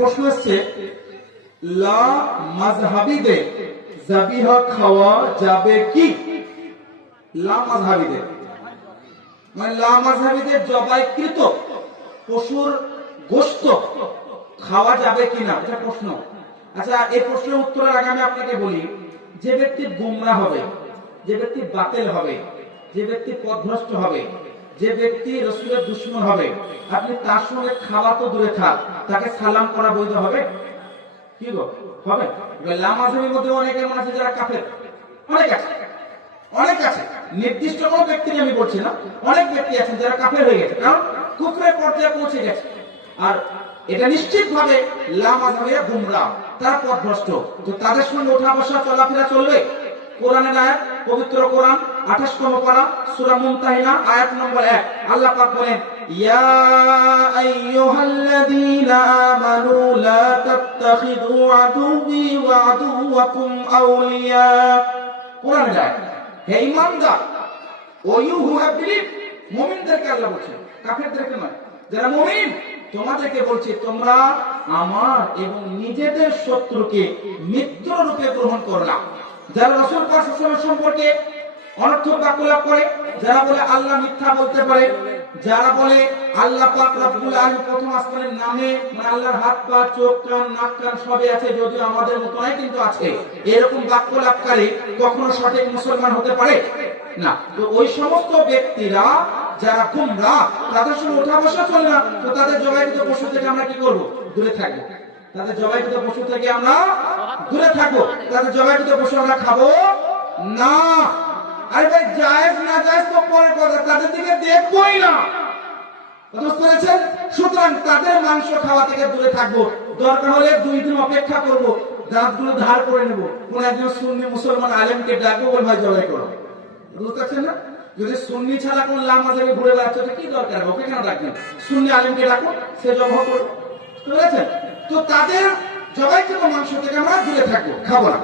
প্রশ্ন হচ্ছে লা মাযহাবিদের যাবিহা খাওয়া যাবে কি? লা মাযহাবিদের মানে লা মাযহাবিদের জবাইকৃত পশুর গোশত খাওয়া যাবে কিনা, এটা প্রশ্ন। আচ্ছা, এই প্রশ্নের উত্তরের আগে আমি আপনাকে বলি, যে ব্যক্তি গুমরাহ হবে, যে ব্যক্তি বাতিল হবে, যে ব্যক্তি পথভ্রষ্ট হবে, যে ব্যক্তি রাসূলের দুশমন হবে, আপনি তার সঙ্গে খাওয়া তো দূরে থাক, তাকে সালাম করা বৈধ হবে? কি গো, হবে? লা মাযহাবের মধ্যে অনেক এমন আছে যারা কাফের, অনেক আছে, অনেক আছে, নির্দিষ্ট কোন ব্যক্তিকে আমি বলছি না, অনেক ব্যক্তি আছেন যারা কাফের হয়ে গেছে, কারণ কুফরের পর্যায়ে পৌঁছে গেছে। আর এটা নিশ্চিতভাবে লা মাযহাবিরা গুমরাহ, তারা পথভ্রষ্ট। তো তাদের সঙ্গে ওঠা বসা চলাফেরা চলবে? কোরআনের আয়াত, পবিত্র কোরআন 28তম পারা সূরা মুমতাহিনা আয়াত নম্বর 1, আল্লাহ পাক বলেন, ইয়া আইয়ুহাল্লাযীনা আমানু লা তাত্তাখিযু আদুওয়ি ওয়া আদুওয়াকুম আউলিয়া। কোরআনের আয়াত। হে ঈমানদার, ও ইউ হু হ্যাভ বিলিভ, মুমিনদেরকে আল্লাহ বলছেন, কাফেরদেরকে নয়। যারা মুমিন তোমাদেরকে বলছি, তোমরা আমার এবং নিজেদের শত্রুকে মিত্র রূপে গ্রহণ করলা। যারা রাসূল পাক সাল্লাল্লাহু আলাইহি ওয়াসাল্লাম সম্পর্কে অনর্থক বাক্যলাপ করে, যারা বলে আল্লাহ মিথ্যা বলতে পারে, যারা বলে আল্লাহ পাক রব্বুল আলামিন প্রথম আসমানের নামে মানে আল্লাহর হাত পা চোখ কান নাক কান সবই আছে, যদিও আমাদের মতো নয় কিন্তু আছে, এরকম বাক্যলাপকারী কখনো সঠিক মুসলমান হতে পারে না। তো ওই সমস্ত ব্যক্তিরা যারা গুমরাহ, তাদের সঙ্গে ওঠা বসা চলে না, তো তাদের জবাইকৃত পশু থেকে আমরা কি করব? দূরে থাকবো। তাদের জবাইকৃত পশু থেকে আমরা দূরে থাকবো, তাদের জবাইকৃত পশু আমরা খাবো না। আরে ভাই, জায়েজ না জায়েজ তো পরের কথা, তাদের দিকে দেখবোই না, বুঝতে পেরেছেন? সুতরাং তাদের মাংস খাওয়া থেকে দূরে থাকবো। দরকার হলে 2 দিন অপেক্ষা করবো, দাঁতগুলো ধার করে নেবো, কোন একজন সুন্নি মুসলমান আলেমকে ডাকবো, বল ভাই জবাই করো, বুঝতে পারছেন না? যদি সুন্নি ছাড়া কোন লা মাযহাবে ঘুরে বেড়াচ্ছে, কি দরকার? ওকে কেন ডাকবেন? সুন্নি আলেমকে ডাকো, সে জবাই করো, বুঝতে পেরেছেন? তো তাদের জবাইকৃত মাংস থেকে আমরা দূরে থাকবো, খাবো না।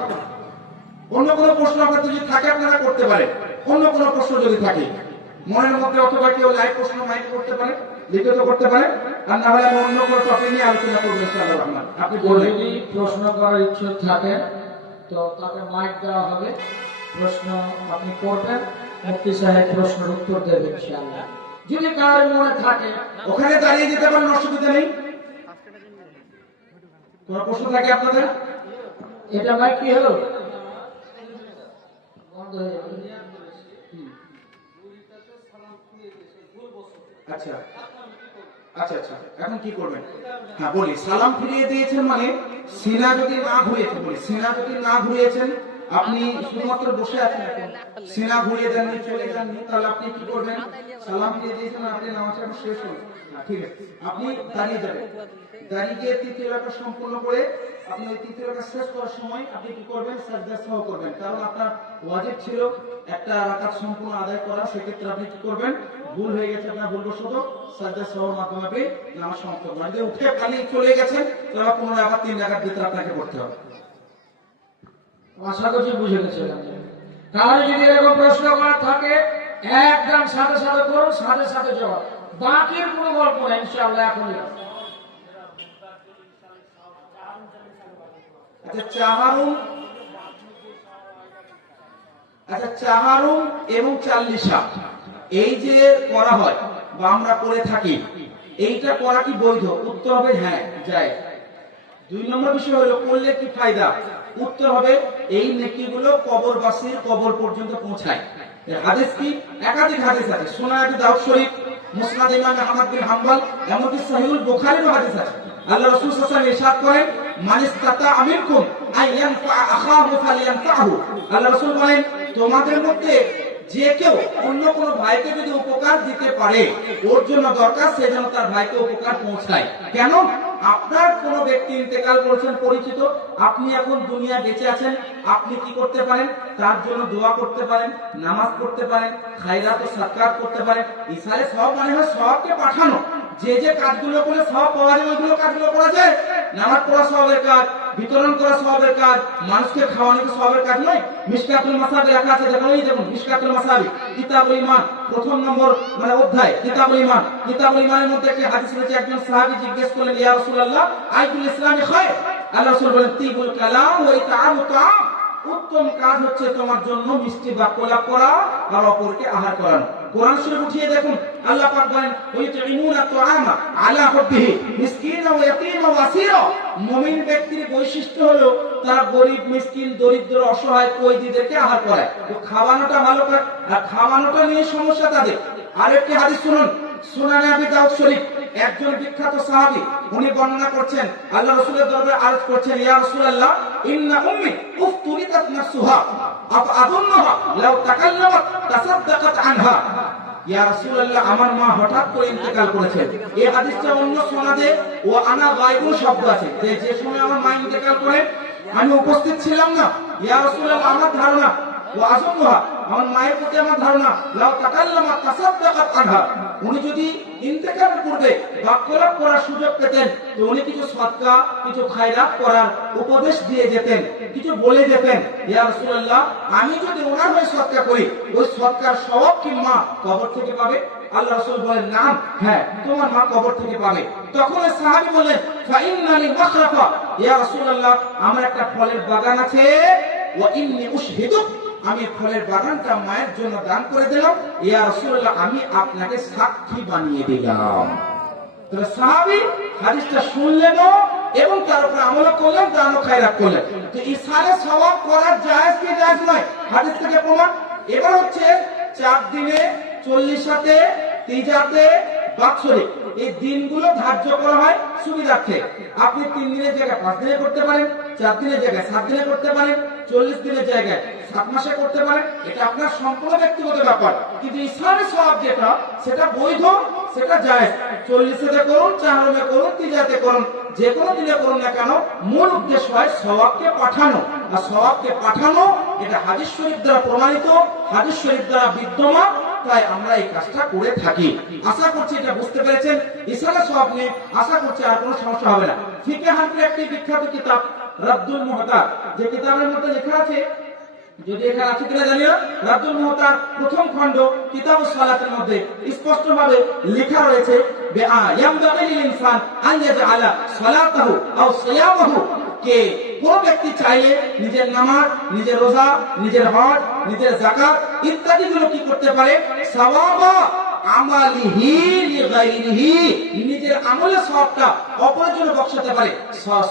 অন্য কোনো প্রশ্ন আপনার যদি থাকে আপনারা করতে পারেন, অন্য কোনো প্রশ্ন যদি থাকে মনের মধ্যে, অথবা কেউ লাইভ প্রশ্ন মাইক করতে পারে, লিখিত করতে পারে, আর না হলে আমি অন্য কোনো টপিক নিয়ে আলোচনা করবো ইনশাআল্লাহ রহমান। আপনি যদি প্রশ্ন করার ইচ্ছা থাকে তো তাকে মাইক দেওয়া হবে, প্রশ্ন আপনি করবেন, মুফতি সাহেব প্রশ্নের উত্তর দেবে ইনশাআল্লাহ। যদি কারোর মনে থাকে ওখানে দাঁড়িয়ে যেতে পারেন, অসুবিধা নেই। কোন প্রশ্ন থাকে আপনাদের? এটা মাইক কি হলো, বন্ধ হয়ে যাবে। আচ্ছা আচ্ছা আচ্ছা, এখন কি করবেন? হ্যাঁ বলি, সালাম ফিরিয়ে দিয়েছেন মানে সিনা যদি না ঘুরিয়েছেন, বলি সিনা যদি না ঘুরিয়েছেন, আপনি শুধুমাত্র বসে আছেন, এখন সিনা ঘুরিয়ে দেননি, চলে যাননি, তাহলে আপনি কি করবেন? সালাম ফিরিয়ে দিয়েছেন, আপনি নামাজ এখন শেষ হল, ঠিক আছে, আপনি দাঁড়িয়ে যাবেন, দাঁড়িয়ে গিয়ে তৃতীয় রাকাত সম্পূর্ণ করে আপনি ওই তৃতীয় রাকাত শেষ করার সময় আপনি কি করবেন? সাজদা সহ করবেন, কারণ আপনার ওয়াজিব ছিল একটা রাকাত সম্পূর্ণ আদায় করা, সেক্ষেত্রে আপনি কি করবেন? ভুল হয়ে গেছে আপনার, ভুলবশত সাজদা সহ মাধ্যমে নামাজ সমাপ্ত করবেন। যদি উঠে খালি চলে গেছেন, তাহলে পুনরায় আবার 3 রাকাত ভিতরে আপনাকে পড়তে হবে। আশা করছি বুঝে গেছেন। তাহলে যদি এরকম প্রশ্ন করা থাকে একদম সাথে সাথে করুন, সাথে সাথে জবাব, বাকির কোনো গল্প নেই ইনশাআল্লাহ। এখনই আচ্ছা, চাহারুম এবং চাল্লিশা এই যে করা হয় বা আমরা করে থাকি, এইটা করা কি বৈধ? উত্তর হবে হ্যাঁ, যায়। 2 নম্বর বিষয় হলো করলে কি ফায়দা? উত্তর হবে এই নেকিগুলো কবরবাসীর কবর পর্যন্ত পৌঁছায়। হাদিস কি? একাধিক হাদিস আছে, সুনান আবু দাউদ শরীফ, মুসনাদ ইমাম আহমদ বিন হাম্বল, এমনকি সহিহুল বুখারীর হাদিস আছে। আল্লাহ রাসূল সাল্লাল্লাহু আলাইহি ওয়াসাল্লাম ইরশাদ করেন, মান ইসতাতা মিনকুম আইয়ানফা আখাহু ফালিয়ানফাহু। আল্লাহ রাসূল বলেন, তোমাদের মধ্যে যে কেউ অন্য কোন ভাইকে যদি উপকার দিতে পারে, ওর জন্য দরকার সে যেন তার ভাইকে উপকার পৌঁছায়। কেন? আপনার কোন ব্যক্তি ইন্তেকাল করেছেন পরিচিত, আপনি এখন দুনিয়া বেঁচে আছেন, আপনি কি করতে পারেন? তার জন্য দোয়া করতে পারেন, নামাজ পড়তে পারেন, খায়রাত ও সাদকাত করতে পারেন। ইসালে সওয়াব মানে হয় সওয়াবকে পাঠানো। যে যে কাজগুলো করে সওয়াব পাওয়া যায় ওইগুলো কাজগুলো করা যায়। নামাজ পড়া সওয়াবের কাজ, বিতরণ করা সওয়াবের কাজ, মানুষকে খাওয়ানো কি সওয়াবের কাজ নয়? মিশকাতুল মাসাবি লেখা আছে, দেখুন এই দেখুন মিশকাতুল মাসাবি কিতাবুল ঈমান, প্রথম নম্বর মানে অধ্যায় কিতাবুল ঈমান। কিতাবুল ঈমানের মধ্যে একটি হাদিস রয়েছে, একজন সাহাবী জিজ্ঞেস করলেন, ইয়া রাসূলুল্লাহ আইয়ুল ইসলামি খায়র? আল্লাহ রাসূল বলেন, তিবুল কালাম ওয়া ইতআমুত তাআম। উত্তম কাজ হচ্ছে তোমার জন্য মিষ্টি বাক্যলাপ করা আর অপরকে আহার করানো। কোরআন শরীফ উঠিয়ে দেখুন, আল্লাহ পাক বলেন, ওয়াইতুমুনা তুআমা আলা হুব্বিহি মিসকিনা ওয়া ইয়াতীমা ওয়া আসীরা। মুমিন ব্যক্তির বৈশিষ্ট্য হলো তারা গরীব, মিসকিন, দরিদ্র, অসহায়, কয়েদিদেরকে আহার করায়। তো খাওয়ানোটা ভালো কাজ, আর খাওয়ানোটা নিয়ে সমস্যা তাদের। আরেকটি হাদিস শুনুন, সুনানে আবি দাউদ শরীফ, একজন বিখ্যাত সাহাবী উনি বর্ণনা করছেন, আল্লাহ রাসূলের দরবারে আরজ করছেন, ইয়া রাসূলুল্লাহ ইন্না উম্মি উফতুরিতাত নাফসুহা আফা আযুন্নুহা লাউ তাকাল্লামাত তাসাদ্দাকাত আনহা। ইয়া রাসূলুল্লাহ আমার মা হঠাৎ করে ইন্তেকাল করেছেন। এই হাদিসটা অন্য সনদে ও আনা গায়বুন শব্দ আছে, যে সময় আমার মা ইন্তেকাল করেন আমি উপস্থিত ছিলাম না। ইয়া রাসূলুল্লাহ আমার ধারণা ও আযুন্নুহা, আমার মায়ের প্রতি আমার ধারণা, লাউ তাকাল্লামাত তাসাদ্দাকাত আনহা, উনি যদি ইন্তেকালের পূর্বে বাক্যলাপ করার সুযোগ পেতেন তো উনি কিছু সদকা, কিছু খায়রাত করার উপদেশ দিয়ে যেতেন, কিছু বলে যেতেন। ইয়া রাসূলুল্লাহ আমি যদি ওনার হয়ে সদকা করি, ওই সদকার সওয়াব কি মা কবর থেকে পাবে? আল্লাহ রাসূল বলেন, নাম, হ্যাঁ তোমার মা কবর থেকে পাবে। তখন ওই সাহাবী বললেন, ফা ইন্নালি মাখরাফা, ইয়া রাসূলুল্লাহ আমার একটা ফলের বাগান আছে, ওয়া ইন্নী উশহিদুক, আমি ফলের বাগানটা মায়ের জন্য দান করে দিলাম, ইয়া রাসূলুল্লাহ আমি আপনাকে সাক্ষী বানিয়ে দিলাম। তবে সাহাবী হাদিসটা শুনলেন এবং তার উপর আমল করলেন, দান ও খায়রাত করলেন। তো ইসালে সওয়াব করার জায়েজ কি জায়েজ নয়, হাদিস থেকে প্রমাণ। এবার হচ্ছে 4 দিনে, 40 তিজাতে, বাৎসরিক, এই দিনগুলো ধার্য করা হয় সুবিধার্থে। আপনি 3 দিনের জায়গায় 5 দিনে করতে পারেন, 4 দিনের জায়গায় 7 দিনে করতে পারেন, 40 দিনের জায়গায় 7 মাসে করতে পারেন, এটা আপনার সম্পূর্ণ ব্যক্তিগত ব্যাপার। কিন্তু ইসলামের সওয়াব যেটা, সেটা বৈধ, সেটা জায়েজ। 40-এ করুন, 4 করুন, তিজাতে করুন, যে কোনো দিনে করুন না কেন, মূল উদ্দেশ্য হয় সওয়াবকে পাঠানো। আর সওয়াবকে পাঠানো এটা হাদিস শরীফ দ্বারা প্রমাণিত, হাদিস শরীফ দ্বারা বিদ্যমান, তাই আমরা এই কাজটা করে থাকি। আশা করছি এটা বুঝতে পেরেছেন। ইসলামের সওয়াব নিয়ে আশা করছি আর কোনো সমস্যা হবে না। ফিকহে হানাফির একটি বিখ্যাত কিতাব রাদ্দুল মুহতার, যে কিতাবের মধ্যে লেখা আছে, যদি এখানে আছে কিনা জানি না, রাদ্দুল মুহতার প্রথম খণ্ড কিতাবুস সালাতের মধ্যে স্পষ্টভাবে লেখা রয়েছে, ইয়ামবাগি লিল ইনসান আন ইয়াজআলা সালাতাহু আও সিয়ামাহু, কে কোন ব্যক্তি চাইলে নিজের নামাজ, নিজের রোজা, নিজের হজ, নিজের যাকাত ইত্যাদি গুলো কি করতে পারে, সাওয়াবা আমালিহি লিগাইরিহি, নিজের আমলের সওয়াবটা অপরের জন্য বক্ষাতে পারে।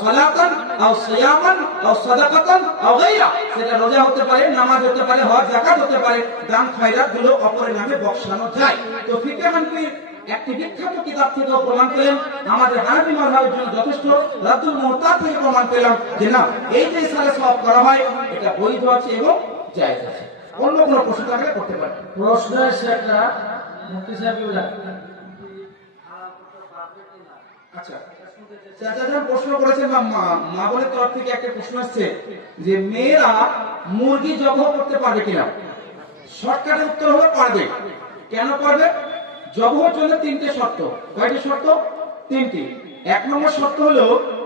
সালাতান আও সিয়ামান আও সাদাকাতান আও গায়রা, সেটা রোজা হতে পারে, নামাজ হতে পারে, হজ যাকাত হতে পারে, দান খয়রাত গুলো অপরের নামে বক্ষানো যায়। তো ফিকহে হানাফির একটি বিখ্যাত কিতাব থেকে প্রমাণ পেলেন আমাদের হানাফি মাযহাবের জন্য যথেষ্ট। রাদ্দুল মুহতার থেকে প্রমাণ পেলাম যে না, এই যে সালে সওয়াব করা হয় এটা বৈধ আছে এবং জায়েজ আছে। অন্য কোনো প্রশ্ন থাকলে করতে পারেন। প্রশ্ন সেটা মুফতি সাহেব বলেন। আচ্ছা, চাচা প্রশ্ন করেছেন, বা মা বোনের তরফ থেকে একটা প্রশ্ন আসছে যে মেয়েরা মুরগি জবাই করতে পারবে কিনা। শর্টকাটের উত্তর হলো পারবে। কেন পারবে? জবাইয়ের জন্য 3টে শর্ত। কয়টি শর্ত? 3টি। 1 নম্বর শর্ত হলো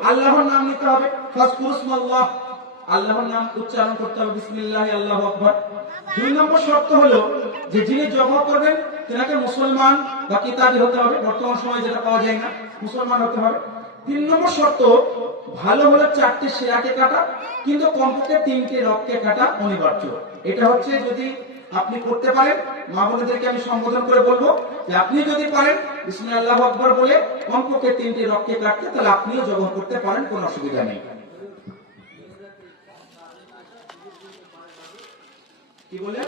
আল্লাহর নাম নিতে হবে, ফাজকুরুসমাল্লাহ, আল্লাহর নাম উচ্চারণ করতে হবে, বিসমিল্লাহি আল্লাহু আকবার। 2 নম্বর শর্ত হলো যে যিনি জবাই করবেন তেনাকে মুসলমান বা কিতাবী হতে হবে, বর্তমান সময়ে যেটা পাওয়া যায় না, মুসলমান হতে হবে। 3 নম্বর শর্ত ভালো হলো 4টি শিরাকে কাটা, কিন্তু কমপক্ষে 3টি রগকে কাটা অনিবার্য। এটা হচ্ছে যদি আপনি করতে পারেন, মা বোনদেরকে আমি সম্বোধন করে বলবো যে আপনি যদি পারেন বিসমিল্লাহি আল্লাহু আকবার বলে কমপক্ষে 3টি রগকে কাটতে, তাহলে আপনিও জবাই করতে পারেন, কোনো অসুবিধা নেই। কি বলে?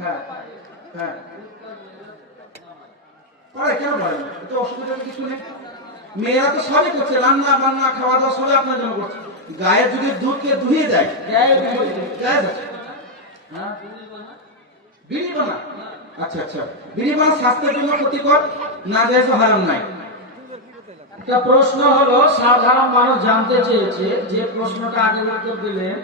হ্যাঁ হ্যাঁ, পারে, কেন পারে না? এটা অসুবিধা কিছু নেই। মেয়েরা তো সবই করছে, রান্না বান্না খাওয়া দাওয়া সবই আপনার জন্য করছে। গায়ে যদি দুধকে ধুয়ে যায়, বিড়ি বানা, আচ্ছা আচ্ছা, বিড়ি বানা স্বাস্থ্যের জন্য ক্ষতিকর না, জায়েজ হারাম নাই। একটা প্রশ্ন হলো, সাধারণ মানুষ জানতে চেয়েছে, যে প্রশ্নটা আগে উত্তর দিলেন,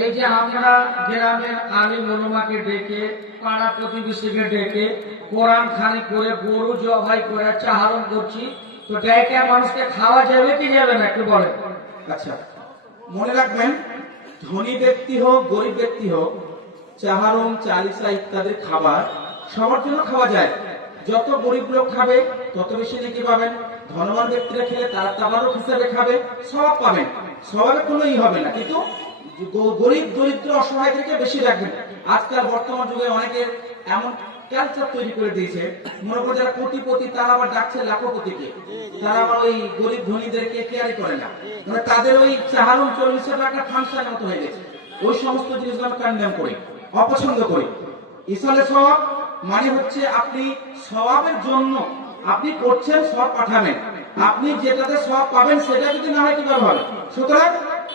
এই যে আমরা গ্রামের আলিম ওলামাকে ডেকে, পাড়া প্রতিবেশীকে ডেকে কোরআন খানি করে গরু জবাই করে চাহারণ করছি, তো ডেকে মানুষকে খাওয়া যাবে কি যাবে না একটু বলেন। আচ্ছা, মনে রাখবেন, ধনী ব্যক্তি হোক গরিব ব্যক্তি হোক, চাহারম চালিসা ইত্যাদি খাবার সবার জন্য খাওয়া যায়। যত গরিব লোক খাবে তত বেশি নেকি পাবেন, ধনবান ব্যক্তিরা খেলে তারা তাবারক হিসেবে খাবে, সওয়াব পাবেন, সওয়াবে কোনো হবে না। কিন্তু গরিব দরিদ্র অসহায়দেরকে বেশি রাখবেন। আজকাল বর্তমান যুগে অনেকে এমন কালচার তৈরি করে দিয়েছে, মনে করে যারা কোটিপতি তারা আবার ডাকছে লাখপতিকে, তারা আবার ওই গরিব ধনীদেরকে কেয়ারই করে না, মানে তাদের ওই চাহারম 40 টাকা ফাংশন মতো হয়ে গেছে। ওই সমস্ত জিনিসগুলো আমি কন্ডেম করি, অপছন্দ করি। ইসালে সওয়াব মানে হচ্ছে আপনি সওয়াবের জন্য আপনি করছেন, সওয়াব পাঠাবেন, আপনি যেটাতে সওয়াব পাবেন সেটা যদি না হয় কিভাবে হবে। সুতরাং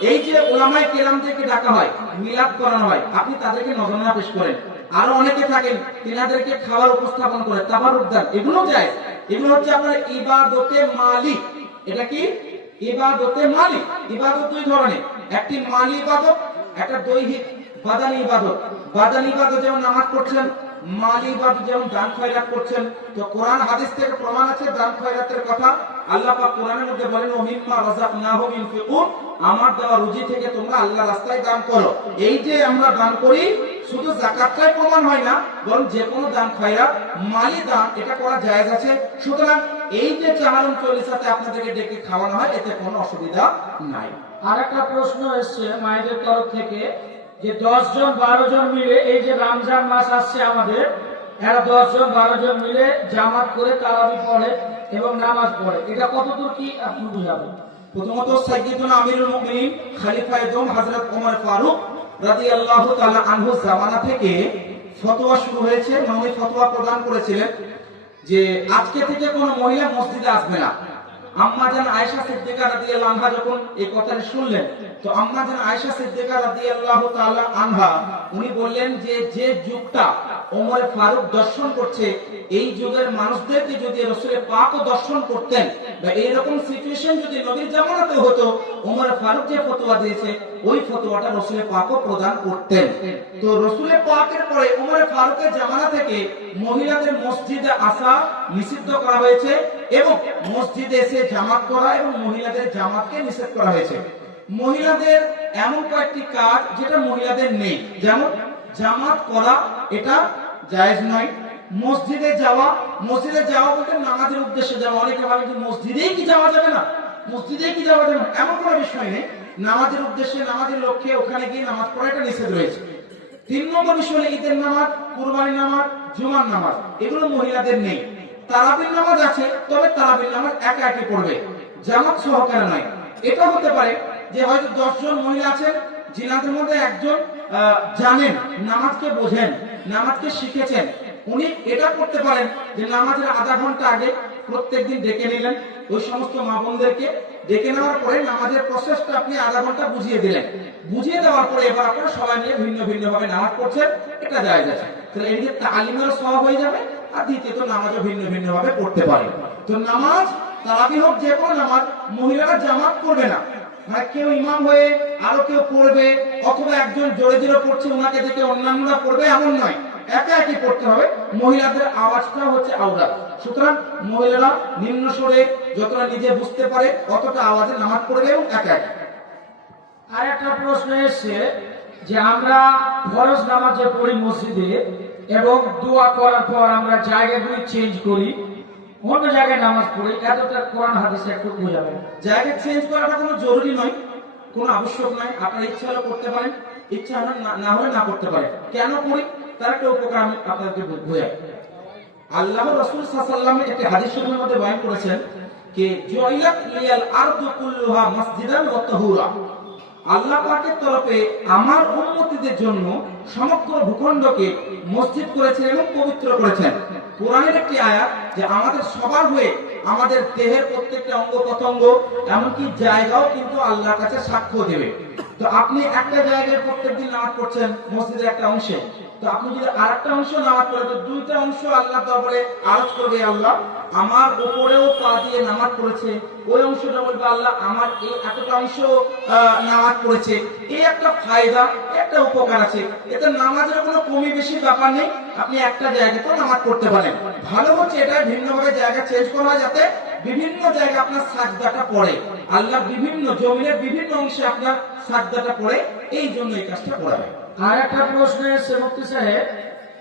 এই যে ওলামায়ে কেরামদেরকে ডাকা হয়, মিলাদ করানো হয়, আপনি তাদেরকে নজরানা পেশ করেন। আরো অনেকে থাকেন তিনাদেরকে খাবার উপস্থাপন করে, তাবারুক দান, এগুলো যায়। এগুলো হচ্ছে আপনার ইবাদতে মালিক। এটা কি ইবাদতে মালিক? ইবাদত দুই ধরনের, একটি মালি ইবাদত, একটা দৈহিক বাদানি ইবাদত। বাদানি ইবাদত যেমন নামাজ পড়ছেন, মালি ইবাদত যেমন দান খয়রাত করছেন। তো কোরআন হাদিস থেকে প্রমাণ আছে দান খয়রাতের কথা। আল্লাহ পাক কোরআনের মধ্যে বলেন ও মিম্মা রাযাকনাহুম ইনফিকুন, আমার দেওয়া রুজি থেকে তোমরা আল্লাহর রাস্তায় দান করো। এই যে আমরা দান করি শুধু যাকাতটাই প্রমাণ হয় না, বরং যে কোনো দান খয়রাত মালি দান এটা করা জায়েজ আছে। সুতরাং এই যে চাহারম 40 আপনাদেরকে ডেকে খাওয়ানো হয় এতে কোনো অসুবিধা নাই। আর একটা প্রশ্ন এসছে মায়েদের তরফ থেকে যে 10 জন 12 জন মিলে এই যে রমজান মাস আসছে আমাদের, এরা 10 জন 12 জন মিলে জামাত করে তারাবি পড়ে এবং নামাজ পড়ে, এটা কতদূর কি আপনি বুঝাবেন? প্রথমত সাইয়্যিদুনা আমিরুল মুমিনিন খলিফায়ে দোম হযরত ওমর ফারুক রাদিয়াল্লাহু তাআলা আনহু জামানা থেকে ফতোয়া শুরু হয়েছে। উনি ফতোয়া প্রদান করেছিলেন যে আজকে থেকে কোনো মহিলা মসজিদে আসবে না। আম্মা জান আয়েশা সিদ্দিকা রাদিয়াল্লাহু আনহা যখন এই কথাটা শুনলেন, তো আম্মা জান আয়েশা সিদ্দিকা রাদিয়াল্লাহু তাআলা আনহা উনি বললেন যে যে যুগটা ওমর ফারুক দর্শন করছে, এই যুগের মানুষদেরকে যদি রাসূলের পাকও দর্শন করতেন বা এইরকম সিচুয়েশন যদি নবীর জামানাতে হতো, ওমর ফারুক যে ফতোয়া দিয়েছে ওই ফতোয়াটা রাসূলের পাকও প্রদান করতেন। তো রাসূলের পাকের পরে ওমর ফারুকের জামানা থেকে মহিলাদের মসজিদে আসা নিষিদ্ধ করা হয়েছে এবং মসজিদে এসে জামাত করা এবং মহিলাদের জামাতকে নিষেধ করা হয়েছে। মহিলাদের এমন কয়েকটি কাজ যেটা মহিলাদের নেই, যেমন জামাত করা এটা জায়েজ নয়। মসজিদে যাওয়া বলতে নামাজের উদ্দেশ্যে যাওয়া। অনেকে ভাবে যে মসজিদেই কি যাওয়া যাবে না, মসজিদেই কি যাওয়া যাবে না, এমন কোনো বিষয় নেই। নামাজের উদ্দেশ্যে নামাজের লক্ষ্যে ওখানে গিয়ে নামাজ পড়া এটা নিষেধ রয়েছে। 3 নম্বর বিষয় হলো ঈদের নামাজ, কুরবানির নামাজ, জুমার নামাজ, এগুলো মহিলাদের নেই। তারাবির নামাজ আছে, তবে তারাবির নামাজ একা একা পড়বে, জামাত সহকারে নয়। এটা হতে পারে যে হয়তো 10 জন মহিলা আছেন, জিনাদের মধ্যে একজন জানেন, নামাজকে বোঝেন, নামাজকে শিখেছেন, উনি এটা করতে পারেন যে নামাজের আধা ঘন্টা আগে প্রত্যেকদিন ডেকে নিলেন ওই সমস্ত মা বোনদেরকে। ডেকে নেওয়ার পরে নামাজের প্রসেসটা আপনি আধা ঘন্টা বুঝিয়ে দিলেন, বুঝিয়ে দেওয়ার পরে এবার আপনারা সবাই মিলে ভিন্ন ভিন্ন ভাবে নামাজ পড়ছেন, এটা জায়েজ আছে। তাহলে এদিকে তালিমেরও সওয়াব হয়ে যাবে, আর দ্বিতীয়ত নামাজও ভিন্ন ভিন্ন ভাবে পড়তে পারে। তো নামাজ তারাবি হোক যে কোনো নামাজ মহিলারা জামাত করবে না, মানে কেউ ইমাম হয়ে আরো কেউ পড়বে অথবা একজন জোরে জোরে পড়ছে ওনাকে দেখে অন্যান্যরা পড়বে এমন নয়, একা একই পড়তে হবে। মহিলাদের আওয়াজটা হচ্ছে আওরাত, সুতরাং মহিলারা নিম্ন স্বরে যতটা নিজে বুঝতে পারে অতটা আওয়াজে নামাজ পড়বে এবং একা একা। আর একটা প্রশ্ন এসছে যে আমরা ফরজ নামাজে পড়ি মসজিদে এবং দোয়া করার পর আমরা জায়গাগুলি চেঞ্জ করি, অন্য জায়গায় নামাজ পড়ি, এতটা কোরআন হাদিসে একটু বোঝাবেন? জায়গা চেঞ্জ করাটা কোনো জরুরি নয়, কোনো আবশ্যক নয়। আপনার ইচ্ছা হলে করতে পারেন, ইচ্ছা না হলে না করতে পারেন। কেন করি তার একটা উপকার আমি আপনাদেরকে বোঝাই। আল্লাহ রাসূল সাল্লাল্লাহু আলাইহি ওয়াসাল্লাম একটি হাদিস শরীফের মধ্যে বয়ান করেছেন যে জুইলাত লিয়াল আরদু কুল্লুহা মাসজিদান ওয়া তাহুরা, আল্লাহ পাকের তরফে আমার উম্মতিদের জন্য সমগ্র ভূখণ্ডকে মসজিদ করেছেন এবং পবিত্র করেছেন। কোরআনের একটি আয়াত যে আমাদের সবার হয়ে আমাদের দেহের প্রত্যেকটা অঙ্গ প্রত্যঙ্গ এমনকি জায়গাও কিন্তু আল্লাহর কাছে সাক্ষ্য দেবে। তো আপনি একটা জায়গায় প্রত্যেকদিন নামাজ পড়ছেন মসজিদের একটা অংশে, তো আপনি যদি আরেকটা অংশ নামাজ পড়েন তো দুইটা অংশ আল্লাহ দরবারে আরজ করবে, আল্লাহ আমার উপরেও পা দিয়ে নামাজ পড়েছে, ওই অংশটা বলবে আল্লাহ আমার এই এতটা অংশ নামাজ পড়েছে। এই একটা ফায়দা, একটা উপকার আছে। এতে নামাজের কোনো কমি বেশি ব্যাপার নেই, আপনি একটা জায়গাতেও নামাজ পড়তে পারেন। ভালো হচ্ছে এটা ভিন্নভাবে জায়গা চেঞ্জ করা হয়, যাতে বিভিন্ন জায়গায় আপনার সাজদাটা পড়ে, আল্লাহ বিভিন্ন জমিনের বিভিন্ন অংশে আপনার সাজদাটা পড়ে, এই জন্য এই কাজটা করা হয়। আর একটা প্রশ্ন এসেছে মুফতি সাহেব,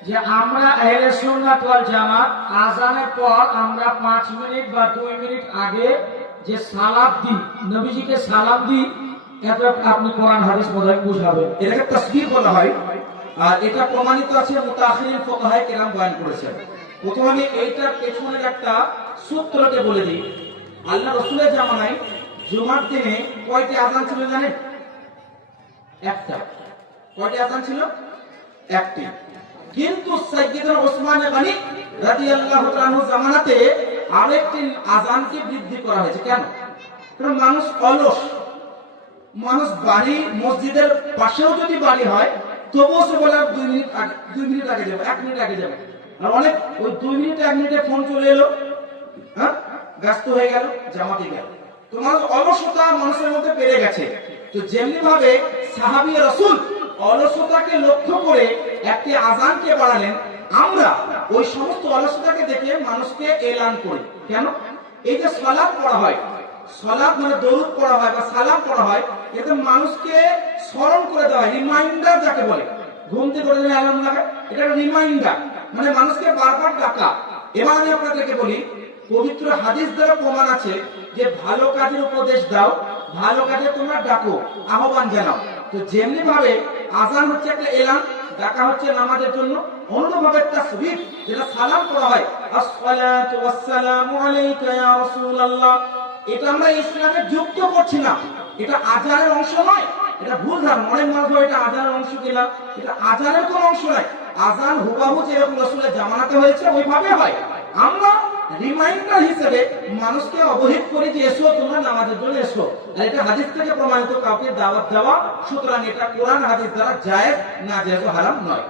যে আমরা আহলে সুন্নাত ওয়াল জামাত আযানের পর আমরা 5 মিনিট বা 2 মিনিট আগে যে সালাম দিই, নবীজিকে সালাম দিই, এটা আপনি কোরআন হাদিস মোতাবেক বুঝাবেন। এটাকে তাসবিহ বলা হয়, আর এটা প্রমাণিত আছে মুতাআখিরিন ফুকাহায়ে কেরাম বয়ান করেছেন। প্রথমে আমি এইটার পেছনের একটা সূত্রকে বলে দিই। আল্লাহ রাসূলের জামানায় জুমার দিনে কয়টি আযান ছিল জানেন? একটা। কয়টি আযান ছিল? একটি। কিন্তু সাইয়্যিদনা ওসমান গনি রাদিয়াল্লাহু তাআলা আনহু জামানাতে আরেকটি আযানকে বৃদ্ধি করা হয়েছে। কেন? কারণ মানুষ অলস, মানুষ বাড়ি মসজিদের পাশেও যদি বাড়ি হয় তবুও সে বলে 2 মিনিট আগে যাবে, 1 মিনিট আগে যাবে। আর অনেক ওই 2 মিনিট 1 মিনিটে ফোন চলে এলো, হ্যাঁ, ব্যস্ত হয়ে গেল, জামাতে গেল। তো মানুষ অলসতা মানুষের মধ্যে বেড়ে গেছে। তো যেমনি ভাবে সাহাবী রাসূল অলসতাকে লক্ষ্য করে একটি আযানকে বাড়ালেন, আমরা ওই সমস্ত অলসতাকে দেখে মানুষকে এলান করি। কেন? এই যে সালাত পড়া হয়, সালাত মানে দরুদ পড়া হয় বা সালাম পড়া হয়, এতে মানুষকে স্মরণ করে দেওয়া হয়, রিমাইন্ডার যাকে বলে। ঘুম থেকে উঠে গেলে অ্যালার্ম লাগা, এটা রিমাইন্ডার, মানে মানুষকে বারবার ডাকা। এবার আমি আপনাদেরকে বলি, পবিত্র হাদিস দ্বারা প্রমাণ আছে যে ভালো কাজের উপদেশ দাও, ভালো কাজে তোমরা ডাকো, আহ্বান জানাও। তো যেমনি ভাবে আযান হচ্ছে একটা এলান, ডাকা হচ্ছে নামাজের জন্য, অনুরূপভাবে তাসবিহ যেটা সালাম করা হয়, আসসালাতু ওয়াসসালামু আলাইকা ইয়া রাসূলুল্লাহ, এটা আমরা ইসলামে যুক্ত করছি না, এটা আযানের অংশ নয়। এটা ভুল ধারণা, অনেক মানুষ বলে এটা আযানের অংশ কিনা, এটা আযানের কোনো অংশ নয়। আযান হুবাহু যেরকম রাসূলের জামানাতে হয়েছে ওইভাবে হয়। আমরা রিমাইন্ডার হিসেবে মানুষকে অবহিত করি যে এসো তোমরা নামাজের জন্য এসো। আর এটা হাদিস থেকে প্রমাণিত, কাউকে দাওয়াত দেওয়া, সুতরাং এটা কোরআন হাদিস দ্বারা জায়েজ, না জায়েজ হারাম নয়।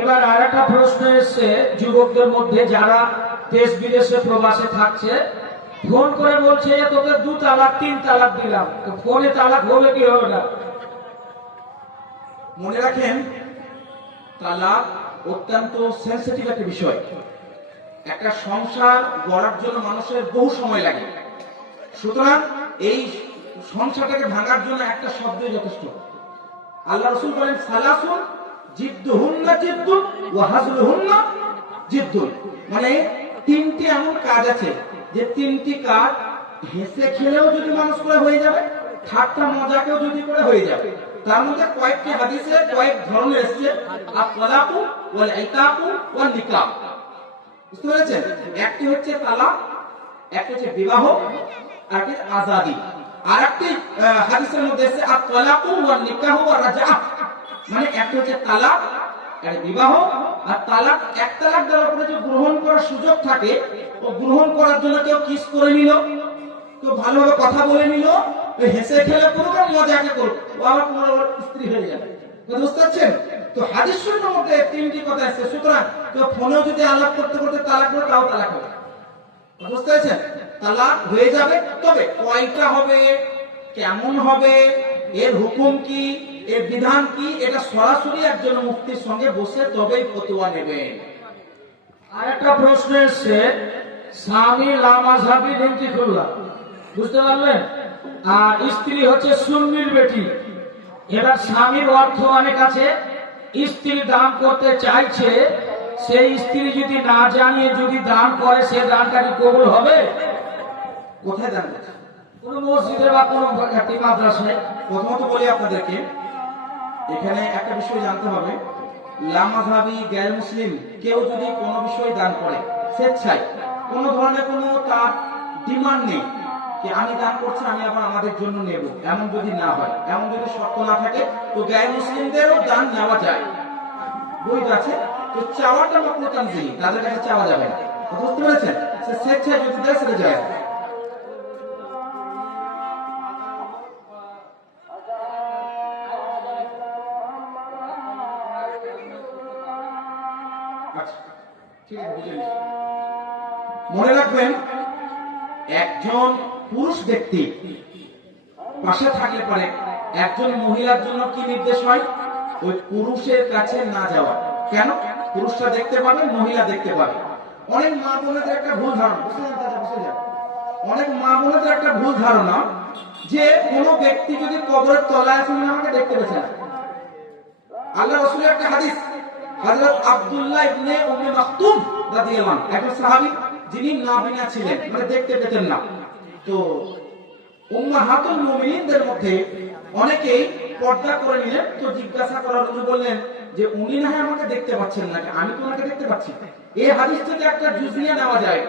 এবার আরেকটা প্রশ্ন এসেছে যুবকদের মধ্যে, যারা দেশ বিদেশে প্রবাসে থাকছে, ফোন করে বলছে তোকে 2 তালাক 3 তালাক দিলাম, তো ফোনে তালাক হবে কি হবে না? মনে রাখেন, তালাক অত্যন্ত সেনসিটিভ একটা বিষয়। একটা সংসার গড়ার জন্য মানুষের বহু সময় লাগে। সুতরাং এই সংসারটাকে ভাঙার জন্য একটা শব্দই যথেষ্ট। আল্লাহ রাসূল বলেন, সালাসুন জিদ্দুহুন্না জিদ্দুন ওয়া হাজলুহুন্না জিদ্দুন, মানে 3টি এমন কাজ আছে যে 3টি কাজ হেসে খেলেও যদি মানুষ করে হয়ে যাবে, ঠাট্টা মজাকেও যদি করে হয়ে যাবে। তার মধ্যে কয়েকটি হাদিসে কয়েক ধরনের এসেছে, আত-তালাকু ওয়াল ইতাকু ওয়ান নিকাহ। বুঝতে পেরেছেন? একটি হচ্ছে তালাক, একটি হচ্ছে বিবাহ, আর একটি আযাদি। আর একটি হাদিসের মধ্যে এসেছে আত-তালাকু ওয়ান নিকাহু ওয়া রাজআহ, মানে একটি হচ্ছে তালাক, আর বিবাহ। আর তালাক, এক তালাক দেওয়ার পরে যে গ্রহণ করার সুযোগ থাকে, ও গ্রহণ করার জন্য কেউ কিস করে নিল, কেউ ভালোভাবে কথা বলে নিল, হেসে খেলে করুক আর মজাকে করুক, ও আবার তোমার স্ত্রী হয়ে যাবে। বুঝতে পারছেন? তো হাদিস শরীফের মধ্যে 3টি কথা আছে। সুতরাং কেউ ফোনেও যদি আলাপ করতে করতে তালাক করে, তাও তালাক হবে। বুঝতে পারছেন? তালাক হয়ে যাবে, তবে কয়টা হবে, কেমন হবে, এর হুকুম কি, এর বিধান কি, এটা সরাসরি একজন মুফতির সঙ্গে বসে তবেই ফতোয়া নেবেন। আর একটা প্রশ্ন এসছে, স্বামী লামাযহাবি ইন্তিকুল্লাহ, বুঝতে পারলেন, আর স্ত্রী হচ্ছে সুন্নির বেটি। এবার স্বামীর অর্থ অনেক আছে, স্ত্রী দান করতে চাইছে, সেই স্ত্রী যদি না জানিয়ে যদি দান করে, সে দানটা কি কবুল হবে? কোথায় দান করছে? কোন মসজিদে বা কোন একটি মাদ্রাসায়। প্রথমত বলি আপনাদেরকে, এখানে একটা বিষয় জানতে হবে, লামাযহাবি গায়র মুসলিম কেউ যদি কোনো বিষয় দান করে স্বেচ্ছায়, কোনো ধরনের কোনো তার ডিমান্ড নেই যে আমি দান করছি, আমি আবার আমাদের জন্য নেব, এমন যদি না হয়, এমন যদি শর্ত না থাকে, তো গায়র মুসলিমদেরও দান নেওয়া যায়, বৈধ আছে। তো চাওয়াটা মাত্র তানজিহি, তাদের কাছে চাওয়া যাবে না। বুঝতে পেরেছেন? সে স্বেচ্ছায় যদি দেয় সেটা যায়। মনে রাখবেন, একজন পুরুষ ব্যক্তি পাশে থাকলে পরে একজন মহিলার জন্য কি নির্দেশ হয়? ওই পুরুষের কাছে না যাওয়া। কেন? পুরুষরা দেখতে পাবে, মহিলা দেখতে পাবে। অনেক মা বোনদের একটা ভুল ধারণা, অনেক মা বোনদের একটা ভুল ধারণা যে কোনো ব্যক্তি যদি কবরের তলায় আছে, আমাকে দেখতে পেছে না। আল্লাহ রাসূলের একটা হাদিস, হযরত আব্দুল্লাহ ইবনে উম্মে মাকতুম রাদিয়াল্লাহু আনহু একজন সাহাবী, যিনি নাবিনা ছিলেন, মানে দেখতে পেতেন না। তো উম্মাহাতুল মুমিনিনদের মধ্যে অনেকেই পর্দা করে নিলেন। তো জিজ্ঞাসা করার উনি বললেন যে উনি না হয় আমাকে দেখতে পাচ্ছেন না, আমি তো ওনাকে দেখতে পাচ্ছি। এই হাদিস থেকে একটা জুজিয়া নেওয়া যায়,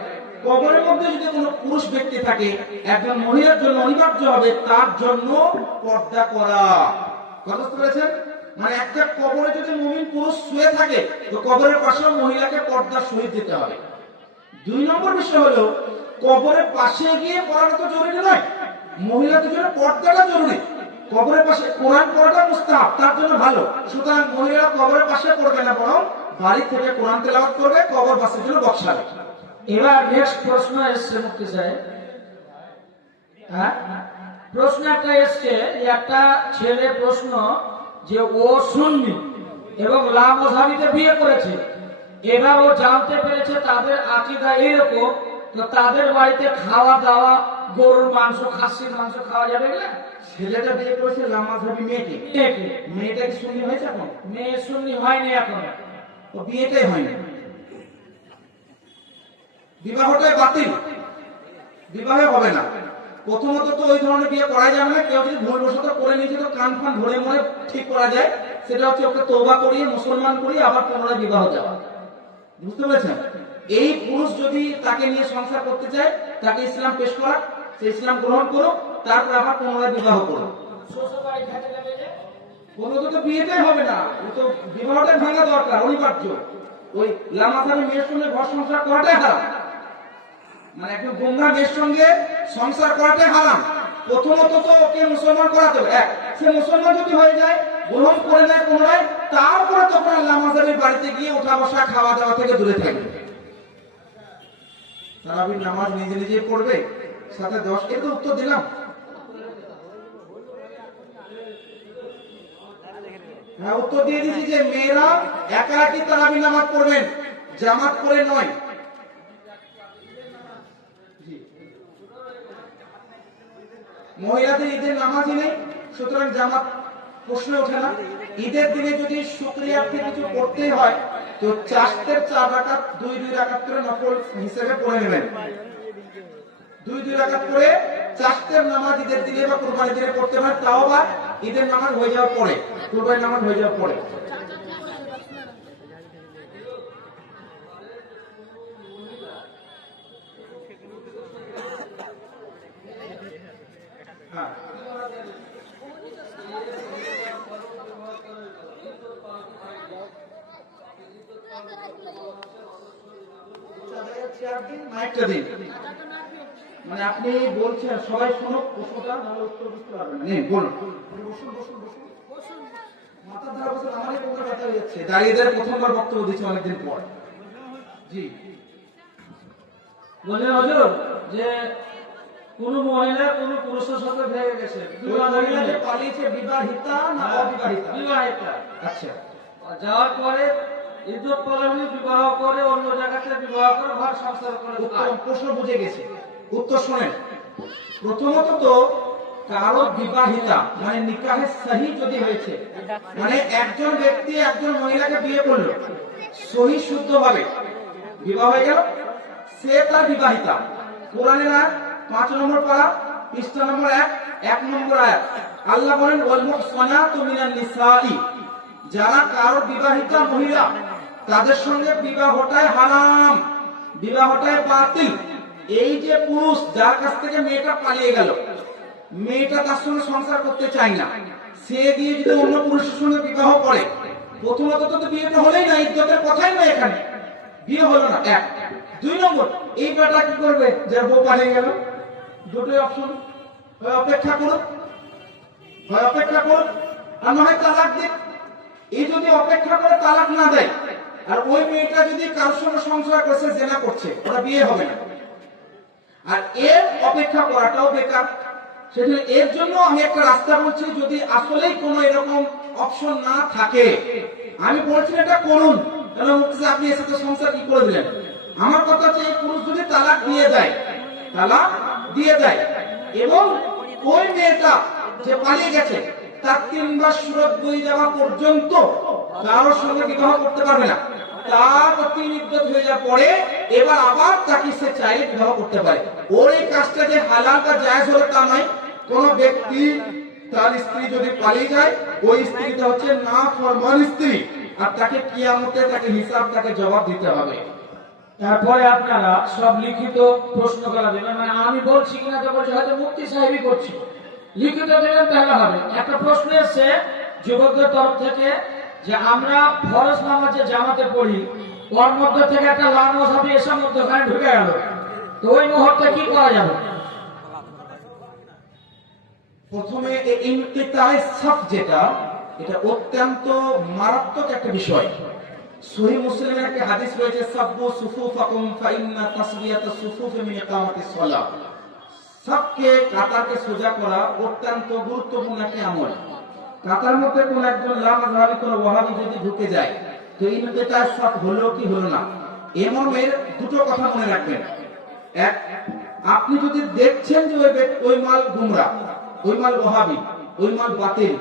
কবরের মধ্যে যদি কোনো পুরুষ ব্যক্তি থাকে, একজন মহিলার জন্য অনিবার্য হবে তার জন্য পর্দা করা। কথা বুঝতে পেরেছেন? মানে একটা কবরে যদি মুমিন পুরুষ শুয়ে থাকে, তো কবরের পাশে মহিলাকে পর্দা সহিত দিতে হবে। 2 নম্বর বিষয় হলো, কবরের পাশে গিয়ে পড়াটা তো জরুরি নয়, মহিলাদের জন্য পর্দাটা জরুরি। কবরের পাশে কোরআন পড়াটা মুস্তাহাব, তার জন্য ভালো। সুতরাং মহিলারা কবরের পাশে পড়বে না, বরং বাড়ি থেকে কোরআন তেলাওয়াত করবে, কবর বাসের জন্য বসাবে। এবার নেক্সট প্রশ্ন এসছে মুফতি সাহেব। হ্যাঁ, প্রশ্ন একটা এসছে, একটা ছেলে প্রশ্ন যে ও সুন্নি এবং লা মাযহাবিতে বিয়ে করেছে, এবার ও জানতে পেরেছে তাদের আকীদা এরকম, তো তাদের বাড়িতে খাওয়া দাওয়া, গরুর মাংস, খাসির মাংস খাওয়া যাবে না? ছেলেটা বিয়ে করেছে লামাযহাবী মেয়েকে, মেয়েটা কি সুন্নি হয়েছে? এখন মেয়ে সুন্নি হয়নি, এখন ও বিয়েটাই হয়নি, বিবাহটাই বাতিল, বিবাহে হবে না। প্রথমত তো ওই ধরনের বিয়ে করা যাবে না। কেউ যদি ভুলবশত করে নিয়েছে তো কান ফান ধরে মরে ঠিক করা যায়, সেটা হচ্ছে ওকে তওবা করিয়ে মুসলমান করিয়ে আবার পুনরায় বিবাহ দেওয়া। বুঝতে পেরেছেন? এই পুরুষ যদি তাকে নিয়ে সংসার করতে চায়, তাকে ইসলাম পেশ করা, সে ইসলাম গ্রহণ করুক, তারপর আবার পুনরায় বিবাহ করুক। কোনো তো বিয়েটাই হবে না, ও তো বিবাহটাই ভাঙা দরকার, অনিবার্য। ওই লামাযহাবী মেয়ের সঙ্গে ঘর সংসার করাটাই হারাম, মানে একজন গুমরা মেয়ের সঙ্গে সংসার করাটাই হারাম। প্রথমত তো ওকে মুসলমান করাতে হবে। সে মুসলমান যদি হয়ে যায়, গ্রহণ করে নেয় পুনরায়, তারপরে তখন লামাযহাবীর বাড়িতে গিয়ে ওঠা বসা খাওয়া দাওয়া থেকে দূরে থাকবে। তারাবির নামাজ নিজে নিজেই পড়বে, সাথে 10 এর তো উত্তর দিলাম। হ্যাঁ, উত্তর দিয়ে দিয়েছি যে মেয়েরা একা একই তারাবি নামাজ পড়বেন, জামাত করে নয়। মহিলাদের ঈদের নামাজই নেই, সুতরাং জামাত প্রশ্ন ওঠে না। ঈদের দিনে যদি শুকরিয়ার্থে কিছু করতে হয়, তো চাষের 4 রাকাত 2 রাকাত করে নফল হিসেবে পড়ে নেবেন। 2 রাকাত করে চাষের নামাজ ঈদের দিনে বা কুরবানির দিনে পড়তে হয়, তাও বা ঈদের নামাজ হয়ে যাওয়ার পরে, কুরবানির নামাজ হয়ে যাওয়ার পরে। হ্যাঁ, মানে আপনি বলছেন সবাই শোনো প্রশ্নটা, নাহলে উত্তর বুঝতে পারবেন না। বলুন, মাথার ধারে বসে আমারই কোনটা ব্যথা হয়ে যাচ্ছে। দাঁড়িয়ে প্রথমবার বক্তব্য দিচ্ছি অনেকদিন পর। জি, বলে হুজুর যে কোন মহিলা কোন পুরুষের সাথে ভেঙে গেছে, মহিলাকে পালিয়েছে, বিবাহিতা না অবিবাহিতা? বিবাহিতা। আচ্ছা, যাওয়ার পরে ইজ্জত পলায়নি, বিবাহ করে অন্য জায়গাতে বিবাহ করে ঘর সংসার করে। প্রশ্ন বুঝে গেছে, উত্তর শোনেন। প্রথমত তো কারো বিবাহিতা মানে নিকাহে সহি যদি হয়েছে, মানে একজন ব্যক্তি একজন মহিলাকে বিয়ে করলো, সহি শুদ্ধ ভাবে বিবাহ হয়ে গেল, সে তার বিবাহিতা। কোরআনের আয়াত 5 নম্বর পারা, পৃষ্ঠা নম্বর 1 নম্বর আয়াত, আল্লাহ বলেন ওয়াল মুহসানাতু মিনান নিসাই, যারা কারো বিবাহিতা মহিলা তাদের সঙ্গে বিবাহটাই হারাম, বিবাহটাই বাতিল। এই যে পুরুষ যার কাছ থেকে মেয়েটা পালিয়ে গেল, মেয়েটা তার সঙ্গে সংসার করতে চায় না, সে গিয়ে যদি অন্য পুরুষের সঙ্গে বিবাহ করে, প্রথমত তো বিয়েটা হলেই না, ইজ্জতের কথাই না, এখানে বিয়ে হলো না। 1 2 নম্বর, এই বেটা কি করবে? যার বউ পালিয়ে গেল, দুটোই অপশন, হয় অপেক্ষা করুক, হয় অপেক্ষা করুক, আর না হয় তালাক দিক। এই যদি অপেক্ষা করে তালাক না দেয়, আর ওই মেয়েটা যদি কারোর সঙ্গে সংসার করছে, জেনা করছে, ওরা বিয়ে হবে না। আর এর অপেক্ষা করাটাও বেকার। সেজন্য এর জন্য আমি একটা রাস্তা বলছি, যদি আসলেই কোনো এরকম অপশন না থাকে, আমি বলছি এটা করুন। তাহলে আপনি এর সাথে সংসার কি করে দিলেন? আমার কথা হচ্ছে, এই পুরুষ যদি তালাক দিয়ে দেয়, তালাক দিয়ে দেয়, এবং ওই মেয়েটা যে পালিয়ে গেছে তার 3 বার সুরত বই যাওয়া পর্যন্ত কারোর সঙ্গে বিবাহ করতে পারবে না। তার 3 ইদ্যত হয়ে যাওয়ার পরে এবার আবার তাকে সে চাইলে বিবাহ করতে পারে। ওর এই কাজটা যে হালাল বা জায়েজ হলো তা নয়। কোন ব্যক্তি তার স্ত্রী যদি পালিয়ে যায়, ওই স্ত্রীটা হচ্ছে না ফরমান স্ত্রী, আর তাকে কিয়ামতে তাকে হিসাব, তাকে জবাব দিতে হবে। তারপরে আপনারা সব লিখিত প্রশ্ন করা দেবেন, মানে আমি বলছি কিনা তো বলছি, হয়তো মুফতি সাহেবই করছি, লিখিত দেবেন তাহলে হবে। একটা প্রশ্ন এসছে যুবকদের তরফ থেকে যে আমরা ফরজ নামাজে জামাতে পড়ি, ওর মধ্যে থেকে একটা লাল মশাবি এসব মধ্যখানে ঢুকে গেল, তো ওই মুহূর্তে কি করা যাবে? প্রথমে এই ইনকিতায়ে সাফ যেটা, এটা অত্যন্ত মারাত্মক একটা বিষয়। সহিহ মুসলিমের একটা হাদিস রয়েছে, সাব্বু সুফুফাকুম ফাইন্না তাসবিয়াতাস সুফুফি মিন ইকামাতিস সালাহ। সাফকে কাতারকে সোজা করা অত্যন্ত গুরুত্বপূর্ণ একটা আমল। কাতার মধ্যে কোন একজন লামাযহাবি কোন ওয়াহাবি যদি ঢুকে যায়, তো ইনকিতায়ে সাফ হলো কি হলো না, ইমামের দুটো কথা মনে রাখবেন। এক, আপনি যদি দেখছেন যে ওই মাল গুমরা, ওই মাল ওয়াহাবি, ওই মাল বাতিল,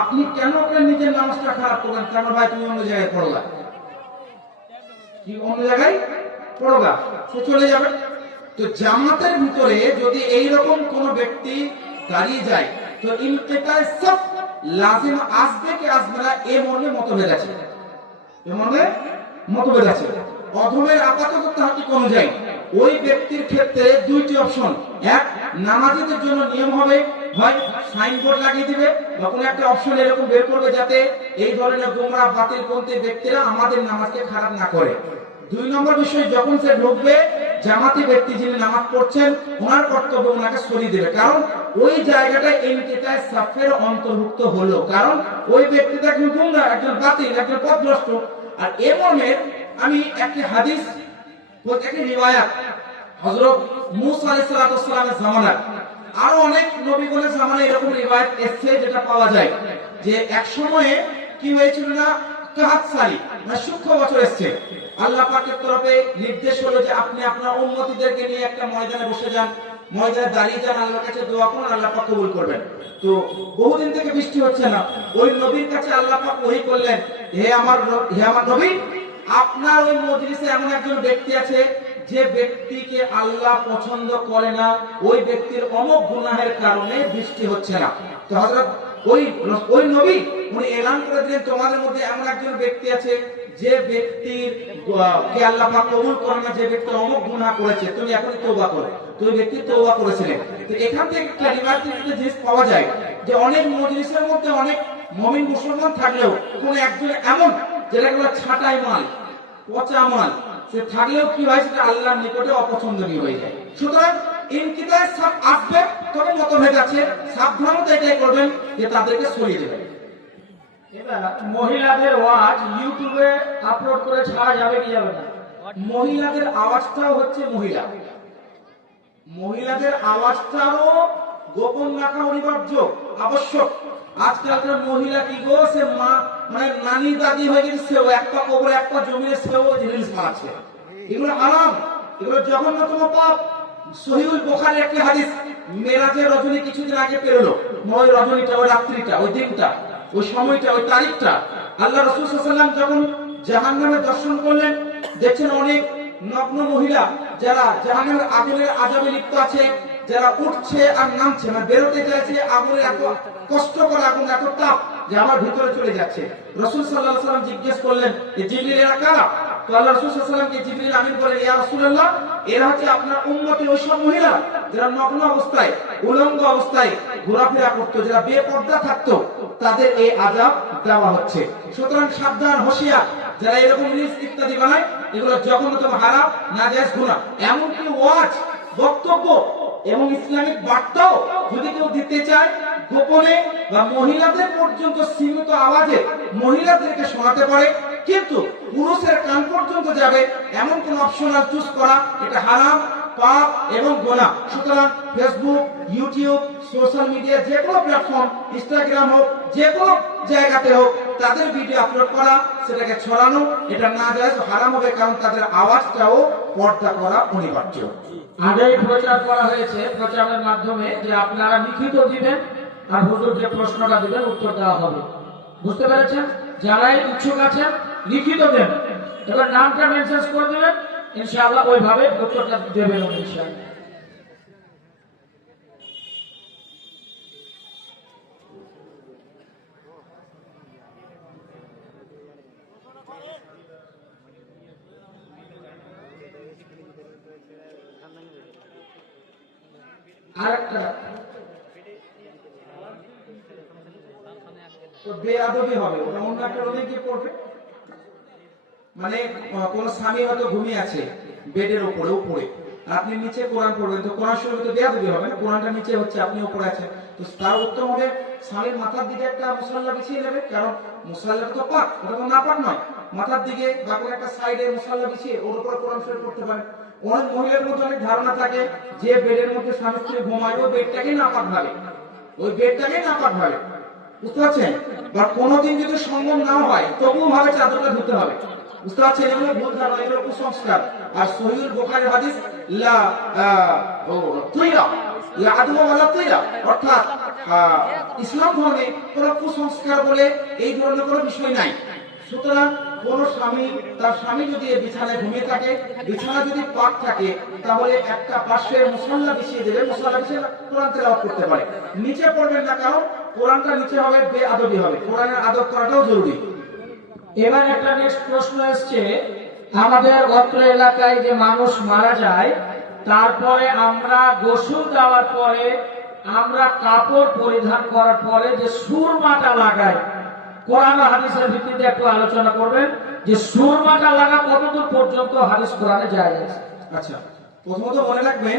আপনি কেন করে নিজের নামাজটা খারাপ করবেন? কেন ভাই তুমি অন্য জায়গায় পড়লা, কি অন্য জায়গায় পড়বা, সে চলে যাবে। তো জামাতের ভিতরে যদি এইরকম কোন ব্যক্তি দাঁড়িয়ে যায়, তো ইনকিতায়ে সাফ লাজিম আসবে কি আসবে না, এ মর্মে মতভেদ আছে। এ মর্মে মতভেদ আছে। অধমের আপাতত তাহাকিক অনুযায়ী ওই ব্যক্তির ক্ষেত্রে দুইটি অপশন। এক, নামাজীদের জন্য নিয়ম হবে, হয় সাইনবোর্ড লাগিয়ে দিবে বা কোনো একটা অপশন এরকম বের করবে যাতে এই ধরনের গোমরা বাতিলপন্থী ব্যক্তিরা আমাদের নামাজকে খারাপ না করে। 2 নম্বর বিষয়, যখন সে ঢুকবে, জামাতি ব্যক্তি যিনি নামাজ পড়ছেন ওনার কর্তব্য ওনাকে সরিয়ে দেবে, কারণ ওই জায়গাটা ইনকিতায়ে সাফের অন্তর্ভুক্ত হলো, কারণ ওই ব্যক্তিটা একজন গোমরা, একজন বাতিল, একজন পথভ্রষ্ট। আর এমনের আমি একটি হাদিস, একটি রিওয়ায়াত হযরত মূসা আলাইহিস সালামের জামানায়, আরো অনেক নবীগণের জামানায় এরকম রিওয়ায়াত এসেছে যেটা পাওয়া যায় যে এক সময়ে কি হয়েছিল না, কাহাত সারি মানে সূক্ষ্ম বছর এসেছে। আল্লাহ পাকের তরফে নির্দেশ হলো যে আপনি আপনার উম্মতিদেরকে নিয়ে একটা ময়দানে বসে যান, ময়দানে দাঁড়িয়ে যান, আল্লাহর কাছে দোয়া করুন, আল্লাহ পাক কবুল করবেন। তো বহুদিন থেকে বৃষ্টি হচ্ছে না, ওই নবীর কাছে আল্লাহ পাক ওহী করলেন, হে আমার নবী, আপনার ওই মজলিসে এমন একজন ব্যক্তি আছে যে ব্যক্তিকে আল্লাহ পছন্দ করে না, ওই ব্যক্তির অমুক গুনাহের কারণে বৃষ্টি হচ্ছে না। তো হযরত ওই নবী উনি এলান করে দিলেন, তোমাদের মধ্যে এমন একজন ব্যক্তি আছে যে ব্যক্তির কে আল্লাহ পাক কবুল করে না, যে ব্যক্তি অমুক গুনাহ করেছে, তুমি এখনই তওবা করো। তো ওই ব্যক্তি তওবা করেছিলেন। তো এখান থেকে একটা রিমার্কের জিনিস পাওয়া যায় যে অনেক মজলিসের মধ্যে অনেক মুমিন মুসলমান থাকলেও কোন একজন এমন যেটাগুলো ছাঁটাই মাল, পচা মাল, সে থাকলেও কি হয়, সেটা আল্লাহর নিকটে অপছন্দনীয় হয়ে যায়। সুতরাং ইনকিতায়ে সাফ আসবে, তবে মতভেদ আছে, সাবধানতা এটাই করবেন যে তাদেরকে সরিয়ে দেবেন। এবার মহিলাদের ওয়াজ ইউটিউবে আপলোড করে ছাড়া যাবে কি যাবে না? মহিলাদের আওয়াজটাও হচ্ছে মহিলাদের আওয়াজটাও গোপন রাখা অনিবার্য, আবশ্যক। আজকালকার মহিলা কি গো, সে মা মানে নানি দাদি হয়ে গেছে, সেও এক পা কবরে এক পা জমিনে সেও রিলস বানাচ্ছে। এগুলো হারাম, এগুলো জঘন্যতম পাপ। সহিহুল বুখারীর একটি হাদিস, মেরাজের রজনী কিছুদিন আগে পেরোলো, ওই রজনীটা, ওই রাত্রিটা, ওই দিনটা, ওই সময়টা, ওই তারিখটা, আল্লাহ রাসূল সাল্লাল্লাহু আলাইহি ওয়াসাল্লাম যখন জাহান্নামে দর্শন করলেন, দেখছেন অনেক নগ্ন মহিলা যারা জাহান্নামের আগুনের আযাবে লিপ্ত আছে, যারা উঠছে আর নামছে, মানে বেরোতে চাইছে, আগুনের এত কষ্টকর আগুন, এত তাপ যে আমার ভিতরে চলে যাচ্ছে। রাসূল সাল্লাল্লাহু আলাইহি ওয়াসাল্লাম জিজ্ঞেস করলেন যে জিবরিল এরা কারা? তো আল্লাহ রাসূল সাল্লাল্লাহু আলাইহি ওয়াসাল্লামকে জিবরিল আমিন বলেন, ইয়া রাসূলুল্লাহ, এরা হচ্ছে আপনার উম্মতের ওই সব মহিলা যারা নগ্ন অবস্থায়, উলঙ্গ অবস্থায় ঘোরাফেরা করতো, যারা বেপর্দা থাকতো, তাদের এই আযাব দেওয়া হচ্ছে। সুতরাং সাবধান, হোশিয়ার, যারা এরকম রিলস ইত্যাদি বানায়, এগুলো জঘন্যতম, হারাম, নাজায়েজ গুনাহ। এমনকি ওয়াজ, বক্তব্য এবং ইসলামিক বার্তাও যদি কেউ দিতে চায় গোপনে বা মহিলাদের পর্যন্ত সীমিত আওয়াজে মহিলাদেরকে শোনাতে পারে, কিন্তু পুরুষের কান পর্যন্ত যাবে এমন কোন অপশনাল চুজ করা, এটা হারাম, পাপ এবং গুনাহ। সুতরাং ফেসবুক, ইউটিউব, সোশ্যাল মিডিয়া, যে কোনো প্ল্যাটফর্ম, ইনস্টাগ্রাম হোক, যে কোনো জায়গাতে হোক, তাদের ভিডিও আপলোড করা, সেটাকে ছড়ানো, এটা নাজায়েজ, হারাম হবে, কারণ তাদের আওয়াজটাও পর্দা করা অনিবার্য। আগেই প্রচার করা হয়েছে, প্রচারের মাধ্যমে, যে আপনারা লিখিত দিবেন আর হুজুর যে প্রশ্নটা দিবেন উত্তর দেওয়া হবে। বুঝতে পেরেছেন? যারাই ইচ্ছুক আছেন লিখিত দেন, এবার নামটা মেনশন করে দেবেন, ইনশাআল্লাহ ওইভাবে উত্তরটা দেবেন ইনশাআল্লাহ। আরেকটা তো বেয়াদবি হবে, ওটা অন্য একটা রোদে গিয়ে পড়বে। মানে কোন স্বামী হয়তো ঘুমিয়ে আছে বেডের উপরে উপরে, আপনি নিচে কোরআন পড়বেন, তো কোরআন শরীফে তো বেয়াদবি হবে না, কোরআনটা নিচে হচ্ছে আপনি উপরে আছেন, তো তার উত্তম হবে স্বামীর মাথার দিকে একটা মুসাল্লা বিছিয়ে নেবে, কারণ মুসাল্লাটা তো পাক, ওটা তো না পাক নয়, মাথার দিকে বা কোনো একটা সাইডে মুসাল্লা বিছিয়ে ওর উপরে কোরআন শরীফ পড়তে পারেন। অনেক মহিলার মধ্যে অনেক ধারণা থাকে যে বেডের মধ্যে স্বামী স্ত্রী ঘুমায় ওই বেডটাকে না পাক ভাবে, ওই বেডটাকে না পাক ভাবে, বুঝতে পারছেন? বা কোনোদিন যদি সঙ্গম না হয় তবুও ভাবে চাদরটা ধুতে হবে, বুঝতে পারছেন? এগুলো ভুল ধারণা, এগুলো কুসংস্কার। আর সহিহুল বুখারীর হাদিস লা তুইরা লা আদওয়া ওয়ালা তুইরা, অর্থাৎ ইসলাম ধর্মে কোনো কুসংস্কার বলে এই ধরনের কোনো বিষয় নাই। সুতরাং কোন স্বামী তার স্বামী যদি বিছানায় ঘুমিয়ে থাকে, বিছানা যদি পাক থাকে, তাহলে একটা পাশে মুসাল্লা বিছিয়ে দেবে, মুসাল্লা বিছিয়ে কোরআন তেলাওয়াত করতে পারে, নিচে পড়বেন না, কারণ কোরআনটা নিচে হবে, বেআদবি হবে, কোরআনের আদব করাটাও জরুরি। এবার একটা নেক্সট প্রশ্ন এসছে, আমাদের অত্র এলাকায় যে মানুষ মারা যায় তারপরে আমরা গোসল দেওয়ার পরে আমরা কাপড় পরিধান করার পরে যে সুরমাটা লাগাই, কোরআন ও হাদিসের ভিত্তিতে একটু আলোচনা করবেন যে সুরমাটা লাগা কতদূর পর্যন্ত হাদিস কোরআনে যায় আছে। আচ্ছা, প্রথমত মনে রাখবেন,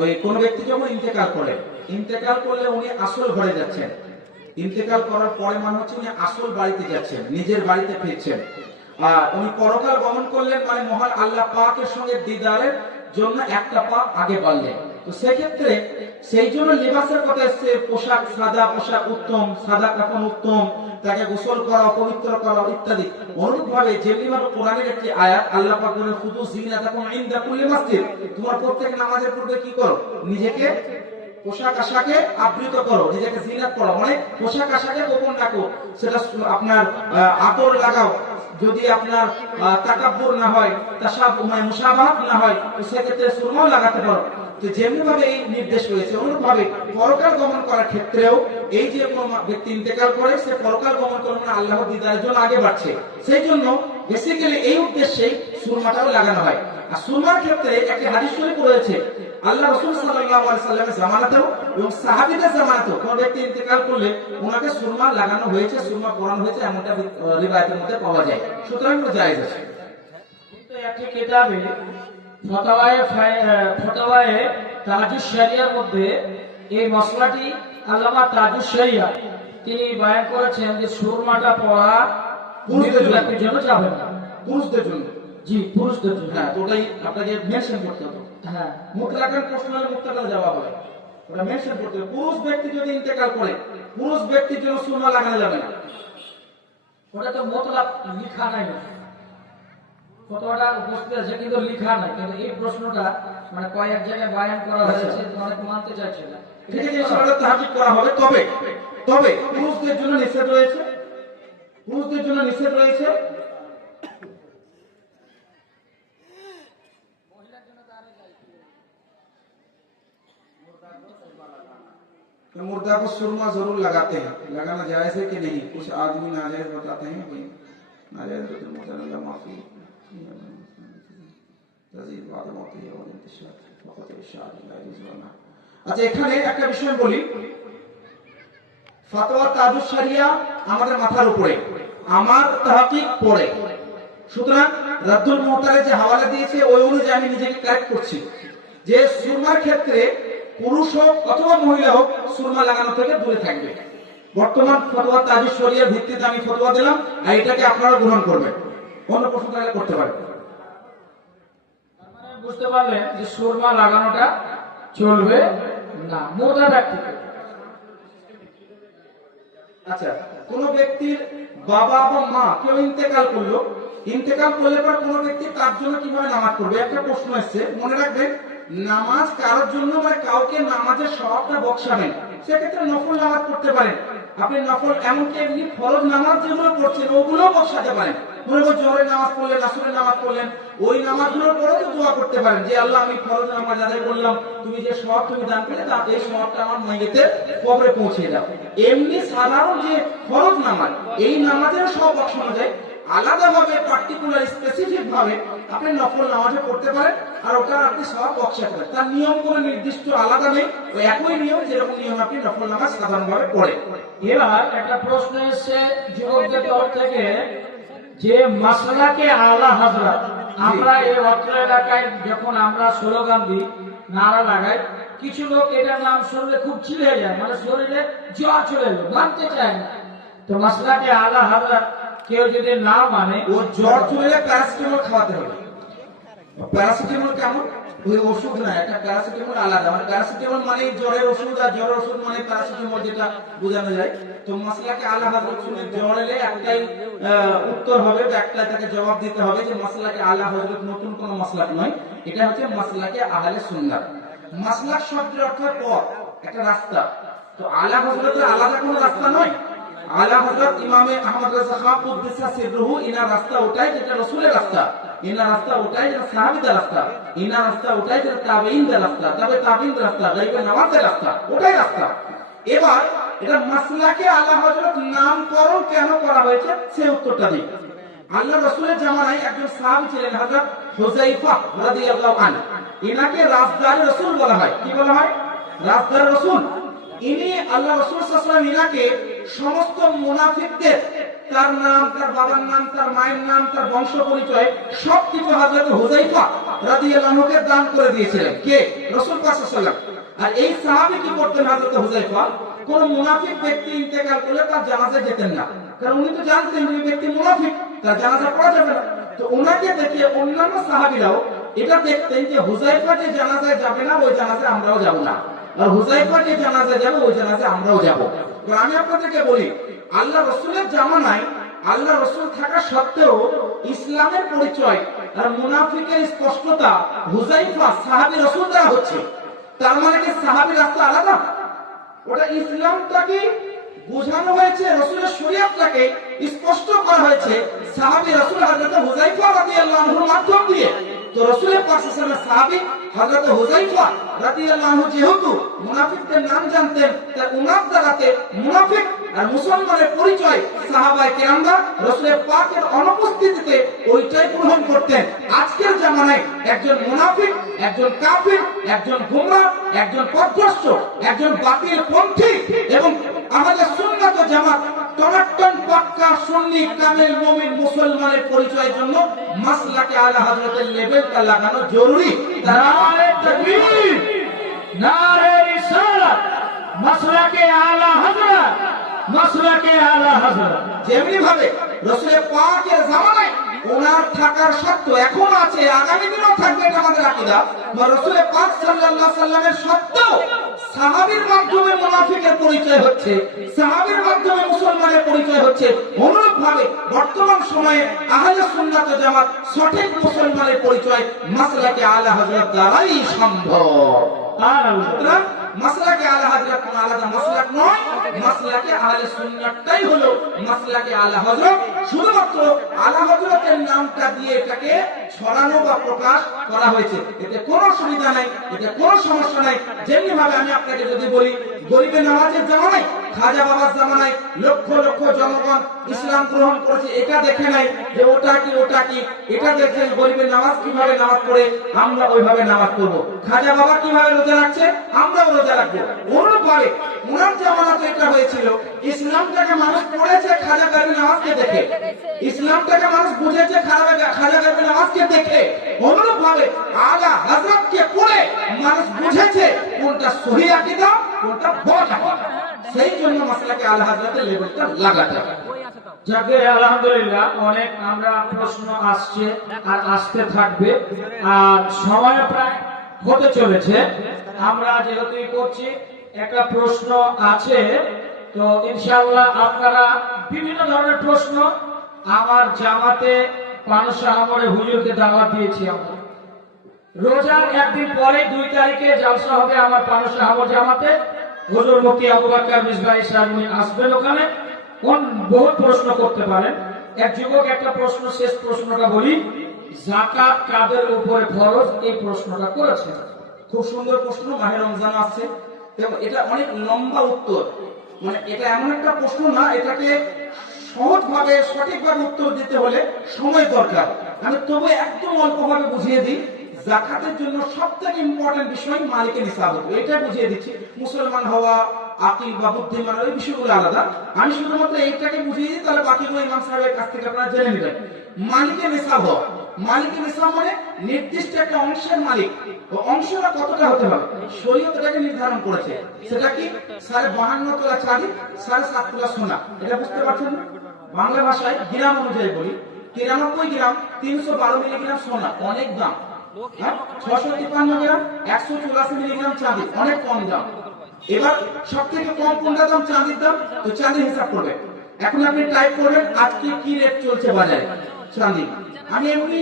ওই কোন ব্যক্তি যখন ইন্তেকাল করে, ইন্তেকাল করলে উনি আসল ঘরে যাচ্ছেন, ইন্তেকাল করার পরে মানে হচ্ছে উনি আসল বাড়িতে যাচ্ছেন, নিজের বাড়িতে ফিরছেন। আর উনি পরকাল গমন করলেন মানে মহান আল্লাহ পাকের সঙ্গে দিদারের জন্য একটা পা আগে বাড়লেন। তো সেক্ষেত্রে সেই জন্য লিবাসের কথা এসছে, পোশাক সাদা পোশাক উত্তম, সাদা কাফন উত্তম, তাকে গোসল করা, পবিত্র করা ইত্যাদি। অনুরূপ ভাবে যেমনি ভাবে কোরআনের একটি আয়াত আল্লাহ পাক বলেন খুদু জিনাতাকুম ইনদা কুল্লি মাসজিদ, তোমার প্রত্যেক নামাজের পূর্বে কি করো, নিজেকে পোশাক আশাকে আবৃত করো, নিজেকে জিনাত করো, মানে পোশাক আশাকে গোপন রাখো, সেটা আপনার আতর লাগাও, যদি আপনার তাকাব্বুর না হয়, মুশাবাহাত না হয়, তো সেক্ষেত্রে সুরমাও লাগাতে পারো। তো যেমনি ভাবে এই নির্দেশ রয়েছে, অনুরূপ ভাবে পরকাল গমন করার ক্ষেত্রেও এই যে কোন ব্যক্তি ইন্তেকাল করে সে পরকাল গমন করে মানে আল্লাহর দিদারের জন্য আগে বাড়ছে, সেই জন্য বেসিক্যালি এই উদ্দেশ্যেই সুরমাটাও লাগানো হয়। আর সুরমার ক্ষেত্রে একটি হাদিস শরীফ রয়েছে, আল্লাহ রাসূল সাল্লাল্লাহু আলাইহি সাল্লামের জামানাতেও এবং সাহাবীদের জামানাতেও কোন ব্যক্তি ইন্তেকাল করলে ওনাকে সুরমা লাগানো হয়েছে, সুরমা পরানো হয়েছে, এমনটা রিওয়ায়াতের মধ্যে পাওয়া যায়। সুতরাং এটা জায়েজ আছে। কিন্তু একটি কিতাবে ফতোয়ায়ে তাজুশ শরিয়ার মধ্যে এই মসলাটি আল্লামা তাজুশ শরিয়া তিনি বয়ান করেছেন যে সুরমাটা পড়া পুরুষদের জন্য যাবে না, পুরুষদের জন্য। জি, পুরুষদের জন্য। হ্যাঁ, তো ওটাই আপনাকে মেনশন করতে হবে। হ্যাঁ, মুতলাকান প্রশ্ন হলে মুতলাকান জবাব হবে, ওটা মেনশন করতে হবে। পুরুষ ব্যক্তি যদি ইন্তেকাল করে, পুরুষ ব্যক্তির জন্য সুরমা লাগানো যাবে না। ওটা তো মতলব লিখা নাই, ফতোয়াটা উপস্থিত আছে কিন্তু লিখা নাই, কিন্তু এই প্রশ্নটা মানে কয়েক জায়গায় বয়ান করা হয়েছে, অনেক মানতে চাইছে না। ঠিক আছে, ইনশাআল্লাহ তাহকিক করা হবে। তবে তবে পুরুষদের জন্য নিষেধ রয়েছে, পুরুষদের জন্য নিষেধ রয়েছে। मुर्दा को सुरमा जरूर लगाते हैं, लगाना जायज है कि नहीं? कुछ आदमी नाजायज बताते हैं, भाई नाजायज तो मुझे माफी আচ্ছা, এখানে একটা বিষয় বলি, ফাতোয়া তাজুশ শরিয়া আমাদের মাথার উপরে, আমার তাহকিক পড়ে, সুতরাং রাদ্দুল মুহতারে যে হাওয়ালা দিয়েছে ওই অনুযায়ী আমি নিজেকে কারেক্ট করছি যে সুরমার ক্ষেত্রে পুরুষ হোক অথবা মহিলা হোক সুরমা লাগানো থেকে দূরে থাকবে। বর্তমান ফতোয়া তাজুশ শরিয়ার ভিত্তিতে আমি ফতোয়া দিলাম, আর এটাকে আপনারা গ্রহণ করবেন, অন্য প্রশ্ন তাহলে করতে পারেন। বুঝতে পারলেন যে সুরমা লাগানোটা চলবে না মুর্দা ব্যক্তিকে। আচ্ছা, কোন ব্যক্তির বাবা বা মা কেউ ইন্তেকাল করলো, ইন্তেকাল করলে পর কোন ব্যক্তি তার জন্য কিভাবে নামাজ পড়বে একটা প্রশ্ন এসছে। মনে রাখবেন, নামাজ কারোর জন্য মানে কাউকে নামাজের স্বভাবটা বকশাবেন, সেক্ষেত্রে নফল নামাজ পড়তে পারেন, আপনি নফল এমনকি এমনি ফরজ নামাজ যেগুলো পড়ছেন ওগুলোও বসাতে পারেন। মনে করুন জোহরের নামাজ পড়লেন, আসরের নামাজ পড়লেন, ওই নামাজগুলোর পরেও তো দোয়া করতে পারেন যে আল্লাহ আমি ফরজ নামাজ আদায় করলাম, তুমি যে সওয়াব তুমি দান করে দাও, এই সওয়াবটা আমার মাইয়েতে কবরে পৌঁছে দাও। এমনি সাধারণ যে ফরজ নামাজ, এই নামাজের সব অপশন অনুযায়ী আলাদাভাবে পার্টিকুলার স্পেসিফিক ভাবে আপনি নফল নামাজও পড়তে পারেন, আর ওটা আপনি সওয়াব বকশাতে পারেন। তার নিয়ম কোনো নির্দিষ্ট আলাদা নেই, ওই একই নিয়ম যেরকম নিয়ম আপনি নফল নামাজ সাধারণভাবে পড়েন। এবার একটা প্রশ্ন এসেছে যুবকদের তরফ থেকে যে মাসলাকে আলা হযরত, আমরা এই অত্র এলাকায় যখন আমরা স্লোগান দিই, নারা লাগাই, কিছু লোক এটার নাম শুনলে খুব চিড়ে যায়, মানে শরীরে জ্বর চলে এলো, মানতে চায় না। তো মাসলাকে আলা হযরত কেউ যদি না মানে, ও জ্বর চলে প্যারাসিটামল খাওয়াতে হবে। প্যারাসিটামল কেমন? ওই ওষুধ না, একটা প্যারাসিটামল আলাদা, মানে প্যারাসিটামল মানে জ্বরের ওষুধ, আর জ্বরের ওষুধ মানে প্যারাসিটামল, যেটা বোঝানো যায়। তো মাসলাকে আলা হযরত শুনে জ্বর এলে একটাই উত্তর হবে, বা একটাই তাকে জবাব দিতে হবে যে মাসলাকে আলা হযরত নতুন কোন মাসলাক নয়, এটা হচ্ছে মাসলাকে আহলে সুন্নাত। মাসলাক শব্দের অর্থ পথ, একটা রাস্তা। তো আলা হযরতের আলাদা কোনো রাস্তা নয়। আলা হযরত ইমামে আহমদ রাজা খান কুদ্দুসা সিররুহু, ইনার রাস্তা ওটাই যেটা রাসূলের রাস্তা, ইনার রাস্তা ওটাই যেটা সাহাবীদের রাস্তা, ইনার রাস্তা ওটাই যেটা তাবেঈনদের রাস্তা, তবে তাবেঈনদের রাস্তা, গায়বে নামাজের রাস্তা, ওটাই রাস্তা। এবার এটা মাসলাকে আলা হযরত নামকরণ কেন করা হয়েছে সেই উত্তরটা দিই। আল্লাহ রাসূলের জামানায় একজন সাহাবী ছিলেন হযরত হুযায়ফা রাদিয়াল্লাহু আনহু, ইনাকে রাজদার রাসূল বলা হয়। কি বলা হয়? রাজদার রাসূল। ইনি আল্লাহ রাসূল সাল্লাল্লাহু আলাইহি ওয়াসাল্লাম ইনাকে সমস্ত মুনাফিকদের তার নাম, তার বাবার নাম, তার মায়ের নাম, তার বংশ পরিচয় সবকিছু হযরত হুযায়ফা রাদিয়াল্লাহু আনহুকে দান করে দিয়েছিলেন। কে? রাসূল পাক সাল্লাল্লাহু আলাইহি ওয়াসাল্লাম। আর এই সাহাবী কি করতেন? হযরত হুযায়ফা কোন মুনাফিক ব্যক্তি ইন্তেকাল করলে তার জানাজায় যেতেন না, কারণ উনি তো জানতেন যে ব্যক্তি মুনাফিক, তার জানাজা পড়া যাবে না। তো ওনাকে দেখে অন্যান্য সাহাবীরাও এটা দেখতেন যে হুযায়ফা যে জানাজায় যাবে না, ওই জানাজায় আমরাও যাব না, আর হুযায়ফা যে জানাজায় যাবে ওই জানাজায় আমরাও যাব। তো আমি আপনাদেরকে বলি, আল্লাহ রাসূলের জামানায় আল্লাহ রাসূল থাকা সত্ত্বেও ইসলামের পরিচয় আর মুনাফিকের স্পষ্টতা হুযায়ফা সাহাবী রাসূল দ্বারা হচ্ছে। তার মানে কি সাহাবী রাস্তা আলাদা? ওটা ইসলামটাকে বোঝানো হয়েছে, রাসূলের শরীয়তটাকে স্পষ্ট করা হয়েছে সাহাবী রাসূল হযরত হুযায়ফা রাদিয়াল্লাহু আনহুর মাধ্যম দিয়ে। তো রাসূলের পাক সাল্লাল্লাহু আলাইহি ওয়াসাল্লাম সাহাবী হযরত হুযায়ফা রাদিয়াল্লাহু আনহু যেহেতু মুনাফিকদের নাম জানতেন, তাই উনার দ্বারাতে মুনাফিক আর মুসলমানের পরিচয় সাহাবায়ে কেরামরা রাসূলের পাকের অনুপস্থিতিতে ওইটাই গ্রহণ করতেন। আজকের জামানায় একজন মুনাফিক, একজন কাফির, একজন গোমরাহ, একজন পথভ্রষ্ট, একজন বাতিল পন্থী এবং আমাদের সুন্নাত ও জামাত টনাটন পাক্কা সুন্নি কামেল মুমিন মুসলমানের পরিচয়ের জন্য মাসলাকে আলা হযরতের লেবেলটা লাগানো জরুরি। নারে তাকবীর, নারে রিসালাত, মাসলাকে আলা হযরত, মাসলাকে আলা হযরত। যেমনি ভাবে রাসূলের পাকের জামানায় ওনার থাকার সত্ত্বেও এখন আছে, আগামী দিনেও থাকবে, এটা আমাদের আকীদা। রাসূলের পাক সাল্লাল্লাহু আলাইহি সাল্লামের সত্ত্বেও সাহাবীর মাধ্যমে মুনাফিকের পরিচয় হচ্ছে, সাহাবীর মাধ্যমে মুসলমানের পরিচয় হচ্ছে। অনুরূপ ভাবে বর্তমান সময়ে আহলে সুন্নাত ওয়াল জামাত সঠিক মুসলমানের পরিচয় মাসলাকে আলা হযরত দ্বারাই সম্ভব। সুতরাং মাসলাকে আলা হযরত কোন আলাদা মাসলাক নয়, মাসলাকে আহলে সুন্নাতটাই হলো মাসলাকে আলা হযরত। শুধুমাত্র আলা হযরতের নামটা দিয়ে এটাকে ছড়ানো বা প্রকাশ করা হয়েছে, এতে কোনো অসুবিধা নাই, এতে কোনো সমস্যা নাই। যেমনি ভাবে আমি আপনাকে যদি বলি, গরিবে নামাজের জামানায়, খাজা বাবার জামানায় লক্ষ লক্ষ জনগণ ইসলাম গ্রহণ করেছে, এটা দেখে নাই যে ওটা কি ওটা কি, এটা দেখে গরিবের নামাজ কিভাবে নামাজ পড়ে আমরা ওইভাবে নামাজ পড়বো, খাজা বাবা কিভাবে রোজা রাখছে আমরাও রোজা রাখবো। অনুরূপ ভাবে ওনার জামানাতে এটা হয়েছিল, ইসলামটাকে মানুষ পড়েছে খাজা গারবি নামাজকে দেখে, ইসলামটাকে মানুষ বুঝেছে খাজা গারবি নামাজকে দেখে। অনুরূপ ভাবে আলা হযরতকে পড়ে মানুষ বুঝেছে কোনটা সহিহ আকীদা, কোনটা ভুল আকীদা। সেই জন্য মাসলাকে আলা হযরতের লেবেলটা লাগাতে হবে। যাকে আলহামদুলিল্লাহ অনেক আমরা প্রশ্ন আসছে আর আসতে থাকবে, আর সময় প্রায় হতে চলেছে। আমরা যেহেতু করছি, একটা প্রশ্ন আছে, তো ইনশাআল্লাহ আপনারা বিভিন্ন ধরনের প্রশ্ন, আমার জামাতে পানশাহ আমরে হুজুরকে দাওয়াত দিয়েছি। আমরা রোজার একদিন পরে 2 তারিখে জলসা হবে আমার পানশাহ আমর জামাতে। হুজুর মুফতি আবু বকর মিসবাহ সাহেব উনি আসবেন ওখানে, কোন বহু প্রশ্ন করতে পারেন। এক যুবক একটা প্রশ্ন, শেষ প্রশ্নটা বলি, যাকাত কাদের উপরে ফরজ, এই প্রশ্নটা করেছেন। খুব সুন্দর প্রশ্ন, মাহে রমজান আসছে এবং এটা অনেক লম্বা উত্তর, মানে এটা এমন একটা প্রশ্ন না, এটাকে সহজভাবে সঠিকভাবে উত্তর দিতে হলে সময় দরকার। আমি তবু একদম অল্পভাবে বুঝিয়ে দিই। যাকাতের জন্য সবথেকে ইম্পর্টেন্ট বিষয় মালিকের নিসাব, এটা বুঝিয়ে দিচ্ছি। মুসলমান হওয়া, আকিল বা বুদ্ধিমান, ওই বিষয়গুলো আলাদা। আমি শুধুমাত্র এইটাকে বুঝিয়ে দিই, তাহলে বাকিগুলো ইমাম সাহেবের কাছ থেকে আপনারা জেনে নেবেন। মালিকের নিসাব হওয়া, মালিকের নিসাব মানে নির্দিষ্ট একটা অংশের মালিক। ও অংশটা কতটা হতে হবে শরীয়ত এটাকে নির্ধারণ করেছে। সেটা কি? 52.5 তোলা চাঁদি, 7.5 তোলা সোনা। এটা বুঝতে পারছেন না? বাংলা ভাষায় গ্রাম অনুযায়ী বলি, 93 গ্রাম 312 মিলিগ্রাম সোনা, অনেক দাম। 653 গ্রাম 184 মিলিগ্রাম চাঁদি, অনেক কম দাম। এবার সব থেকে কম কোনটা দাম? চাঁদির দাম। তো চাঁদির হিসাব করবে। এখন আপনি টাইপ করবেন আজকে কি রেট চলছে বাজারে চাঁদি। আমি এমনি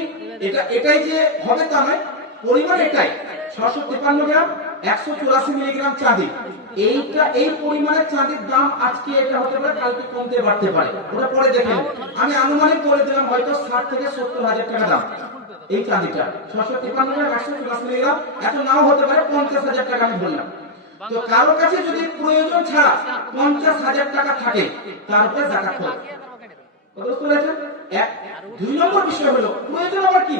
এটাই যে হবে তা নয়, পরিমাণ এটাই। 653 গ্রাম 184 মিলিগ্রাম চাঁদি, এই পরিমাণের চাঁদির দাম আজকে এটা হতে পারে, কালকে কমতে বাড়তে পারে, ওটা পরে দেখেন। আমি আনুমানিক করে দিলাম হয়তো 60 থেকে 70 হাজার টাকা দাম এই চাঁদিটা। 653 গ্রাম 184 মিলিগ্রাম, এত নাও হতে পারে, 50,000 টাকা আমি বললাম। তো কারো কাছে যদি প্রয়োজন ছাড়া 50,000 টাকা থাকে, তার উপরে যাকাত হবে। বুঝতে পেরেছেন? এক। 2 নম্বর বিষয় হলো প্রয়োজন আবার কি,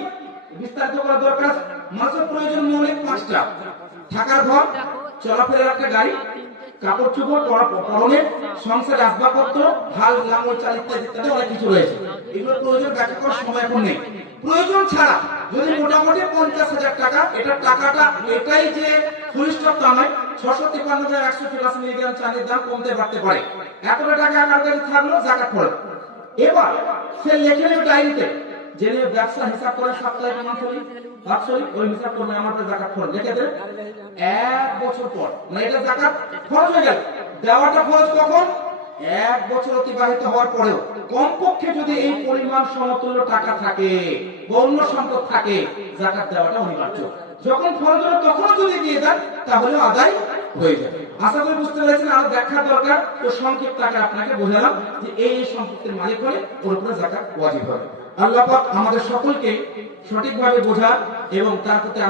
বিস্তারিত করা দরকার। মানুষের প্রয়োজন মৌলিক 5টা: থাকার ঘর, চলাফেরার একটা গাড়ি, কাপড় চোপড়, পরনের, সংসারের আসবাবপত্র, হাল লাঙল চাল ইত্যাদি ইত্যাদি অনেক কিছু রয়েছে। এগুলোর প্রয়োজন ব্যাখ্যা করার সময় এখন নেই। প্রয়োজন ছাড়া যদি মোটামুটি 50,000 টাকা, এটা টাকাটা এটাই যে ফুল স্টপ তা নয়। 653 গ্রাম 184 মিলিগ্রাম চাঁদির দাম কমতে বাড়তে পারে। এতটা টাকা কার কাছে থাকলো, যাকাত পড়ে। এবার সে লেখে নেবে ডায়েরিতে, যে ব্যবসা হিসাব করে সাপ্তাহিক মান্থলি বাৎসরিক, ওই হিসাব করবে আমার যাকাত ফরজ লিখে দেবে। 1 বছর পর মানে এটা যাকাত ফরজ হয়ে গেল। দেওয়াটা ফরজ কখন? 1 বছর অতিবাহিত হওয়ার পরেও কমপক্ষে যদি এই পরিমাণ সমতুল্য টাকা থাকে, গৌণ সম্পদ থাকে, যাকাত দেওয়াটা অনিবার্য। যখন ফরজ হলো তখনও যদি দিয়ে দেন, তাহলে আদায় হয়ে যাবে। আশা করি বুঝতে পেরেছেন। আরো ব্যাখ্যা দরকার, তো সংক্ষিপ্ত আকারে আপনাকে বোঝালাম যে এই সম্পত্তির মালিক হলে ওর উপরে যাকাত ওয়াজিব হবে। আল্লাহ পাক আমাদের সকলকে সঠিকভাবে বোঝা এবং তার প্রতি